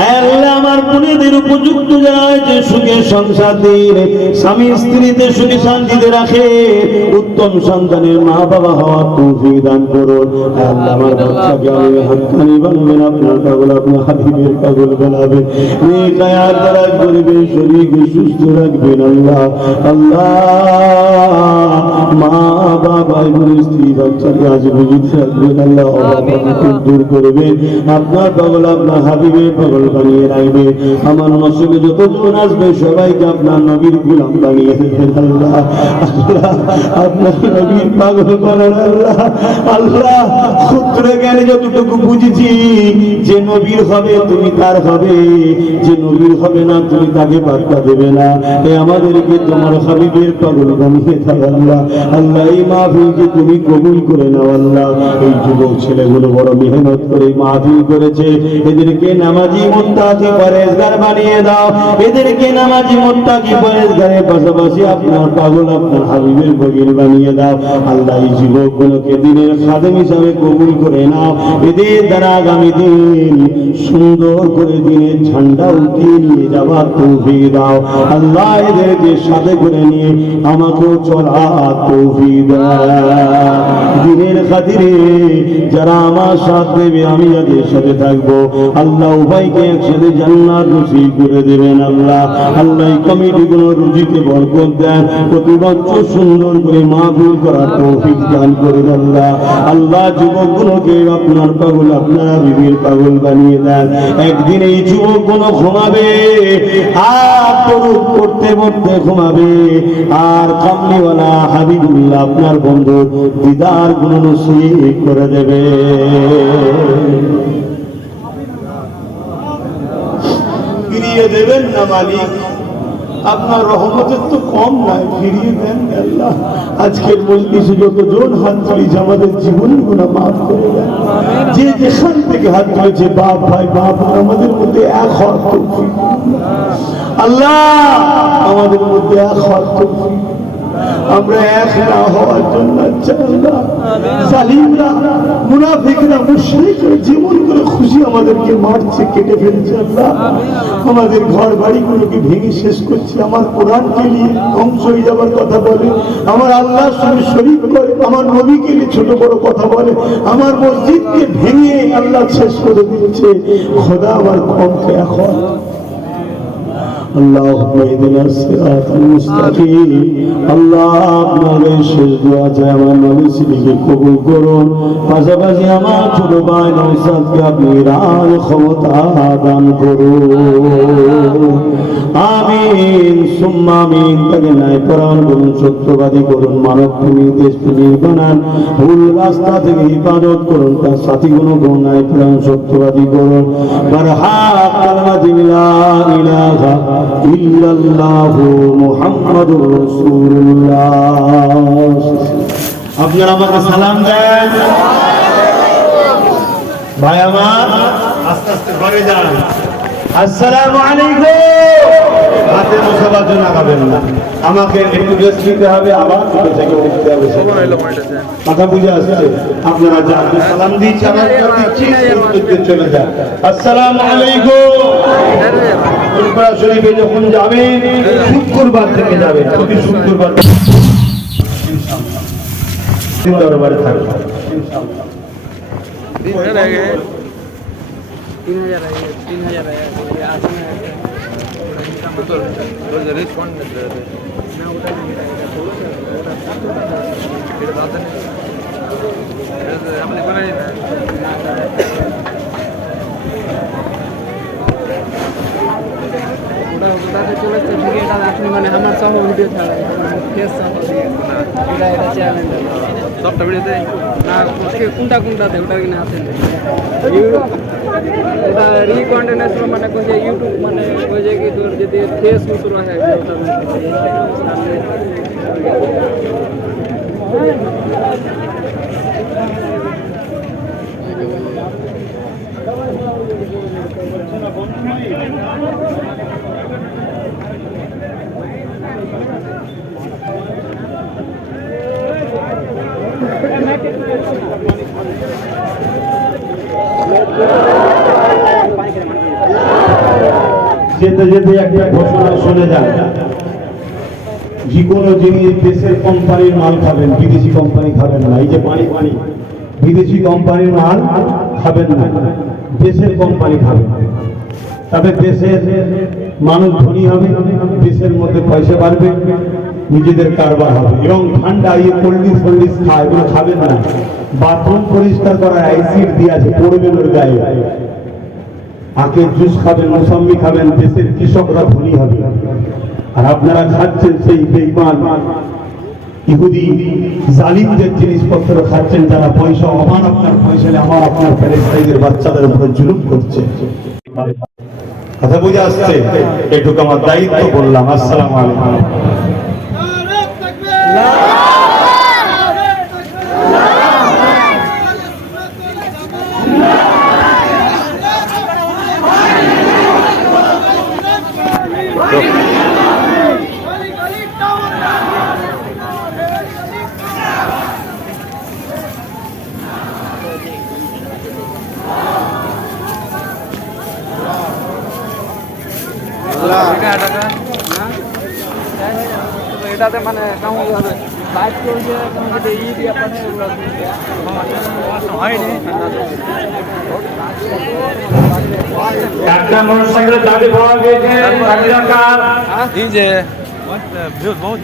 আল্লাহ আমার বোনেদের উপযুক্ত যারা যে সুখে সংসার দিয়ে স্বামী স্ত্রীতে সুখে শান্তিতে রাখে উত্তম সন্তানের মা বাবা হওয়ার তৌফিক দান করুন আল্লাহ আমার বাচ্চাকে আমি হাক্কানি বানাবেন আপনার পাগল আপনার হাবিবের পাগল বানাবেন নেক হায়াত দ্বারা করবে শরীরকে সুস্থ রাখবেন আল্লাহ আল্লাহ মা বাবা এবং স্ত্রী বাচ্চাকে আজ বুঝিতে রাখবেন আল্লাহ অভাব দূর করবেন আপনার পাগল আপনার হাবিবের পাগল বানিয়ে রাখবে আমার মসজিদে যতজন আসবে সবাইকে আপনার নবীর গোলাম বানিয়ে দেবেন আল্লাহ আল্লাহ আপনার নবীর পাগল বানান আল্লাহ আল্লাহ ক্ষুদ্র জ্ঞানে যতটুকু বুঝেছি যে নবীর হবে তুমি তার হবে যে নবীর হবে না তুমি তাকে পাত্তা দেবে না এ আমাদেরকে তোমার হাবিবের পাগল বানিয়ে দাও আল্লাহ আল্লাহ এই মাহফিলকে তুমি কবুল করে নাও আল্লাহ এই যুবক ছেলেগুলো বড় মেহনত করে মাহফিল করেছে এদেরকে নামাজি মুত্তাকি পরেজগার বানিয়ে দাও এদেরকে নামাজি মুত্তাকি পরেজগারের পাশাপাশি আপনার পাগল আপনার হাবিবের বগির বানিয়ে দাও আল্লাহ এই যুবকগুলোকে দিনের খাদেম হিসাবে কবুল করে নাও এদের দ্বারা আগামী দিন সুন্দর করে দিনের ঝান্ডা উঠিয়ে নিয়ে যাওয়ার তৌফিক দাও আল্লাহ এদেরকে সাথে করে নিয়ে আমাকেও চলার তৌফিক দাও দিনের খাতিরে যারা আমার সাথে দেবে আমি যাদের সাথে থাকবো আল্লাহ উভয়কে একসাথে জান্নাত নসিব করে দেবেন আল্লাহ আল্লাহ এই কমিটিগুলো রুজিতে বরকত দেন প্রতি বছর সুন্দর করে মাহফিল করার তৌফিক দান করুন আল্লাহ আল্লাহ যুবকগুলোকে আপনার পাগল আপনার হাবিবের পাগল বানিয়ে দেন একদিন এই যুবকগুলো ঘুমাবে আর তরুপ করতে করতে ঘুমাবে আর কামলিওয়ালা হাবিবুল্লাহ আপনার বন্ধু দিদার গুণ নসিব করে দেবে ফিরিয়ে দেবেন না মালিক আপনার রহমতের তো কম নাই ফিরিয়ে দেন আল্লাহ আজকের মজলিসে যতজন হাত তুলেছে আমাদের জীবনগুলো মাফ করে দেন যে যেখান থেকে হাত তুলেছে বাপ ভাই বাপ আমাদের মধ্যে এক হওয়ার তৌফিক আল্লাহ আমাদের মধ্যে এক হওয়ার তৌফিক আমরা এক না হওয়ার জন্য আল্লাহ জালিমরা মুনাফিকরা মুশরিকরা জীবন করে খুশি আমাদেরকে মারছে কেটে ফেলছে আল্লাহ আমাদের ঘর বাড়িগুলোকে ভেঙে শেষ করছে আমার কোরআনকে নিয়ে ধ্বংস হয়ে যাবার কথা বলে আমার আল্লাহর সঙ্গে শরীক করে আমার নবীকে নিয়ে ছোট বড় কথা বলে আমার মসজিদকে ভেঙে আল্লাহ শেষ করে দিচ্ছে খোদা আমার কমকে এখন اللهم اهدنا الصراط المستقيم আল্লাহ আপনাদের শেষ দোয়া চাই আমার নবী সিদ্দিককে কবুল করুন পাশাপাশি আমার ছোট ভাই নওশাদকে আপনি রাজ ক্ষমতা দান করুন আমিন সুম্মা আমিন তাকে ন্যায় পরায়ণ করুন সত্যবাদী করুন মানব প্রেমী দেশ প্রেমী বানান ভুল রাস্তা থেকে হিফাজত করুন তার সাথীগুলো ন্যায় পরায়ণ সত্যবাদী করুন বারহাক কালমাতি লা ইলাহা ইল্লাল্লাহু মুহাম্মাদুর রাসূলুল্লাহ আপনারা আমাকে সালাম দেন ভাই আমার আস্তে আস্তে ঘরে যান আসসালামু আলাইকুম হাতে মশলার জন্য আগাবেন না, আমাকে একটু রেস্ট নিতে হবে, আবার থেকে উঠতে হবে। কথা বুঝে আসছে? আপনারা যান, সালাম দিচ্ছি, আমার দিচ্ছি, চলে যান। আসসালামু আলাইকুম। ফুরফুরা শরীফে যখন যাবেন শুক্রবার থেকে যাবেন, প্রতি শুক্রবার দরবারে থাকবেন ইনশাআল্লাহ। 3000 চলেছে ভিডিওটা আপনি মানে আমার সহ ভিডিও ছাড়া ফেস সহ দিয়ে এটা চ্যালেঞ্জ সবটা ভিডিওতে না কোনটা কোনটাতে ওটা কিনা আছে এটা রিকন্টেন্ট মানে কইছে ইউটিউব মানে কইছে কি তোর যদি ফেস উতরা হয় যেতে যেতে একটা ঘোষণা শুনে যান, যে কোনো জিনিস দেশের কোম্পানির মাল খাবেন, বিদেশি কোম্পানি খাবেন না। এই যে পানি পানি বিদেশি কোম্পানির মাল খাবেন না, দেশের কোম্পানি খাবেন। তবে দেশের মানুষ ধনী হবে, দেশের মধ্যে পয়সা বাড়বে, নিজেদের কারবার হবে। এবং ঠান্ডা এই কোল্ডিস ফোল্ডিস খায়, এগুলো খাবেন না। বাথরুম পরিষ্কার করার অ্যাসিড দিয়ে আছে, পড়বেন ওর গায়ে। আখের জুস খাবেন, মৌসম্বি খাবেন, দেশের কৃষকরা ধনী হবে। আর আপনারা খাচ্ছেন সেই বেঈমান ইহুদি জালিমদের জিনিসপত্র খাচ্ছেন, যারা পয়সা আমার আপনার পয়সা আমার আপনার প্যালেস্টাইনের বাচ্চাদের উপরে জুলুম করছে। কথা বুঝে আসছে? এটুকু আমার দায়িত্ব বললাম। আসসালামু আলাইকুম। এটাতে মানে কেমন হবে লাইভ চলছে ই দিয়ে একটা মোটরসাইকেলের দাবি পাওয়া গিয়েছে, এই যে বহুত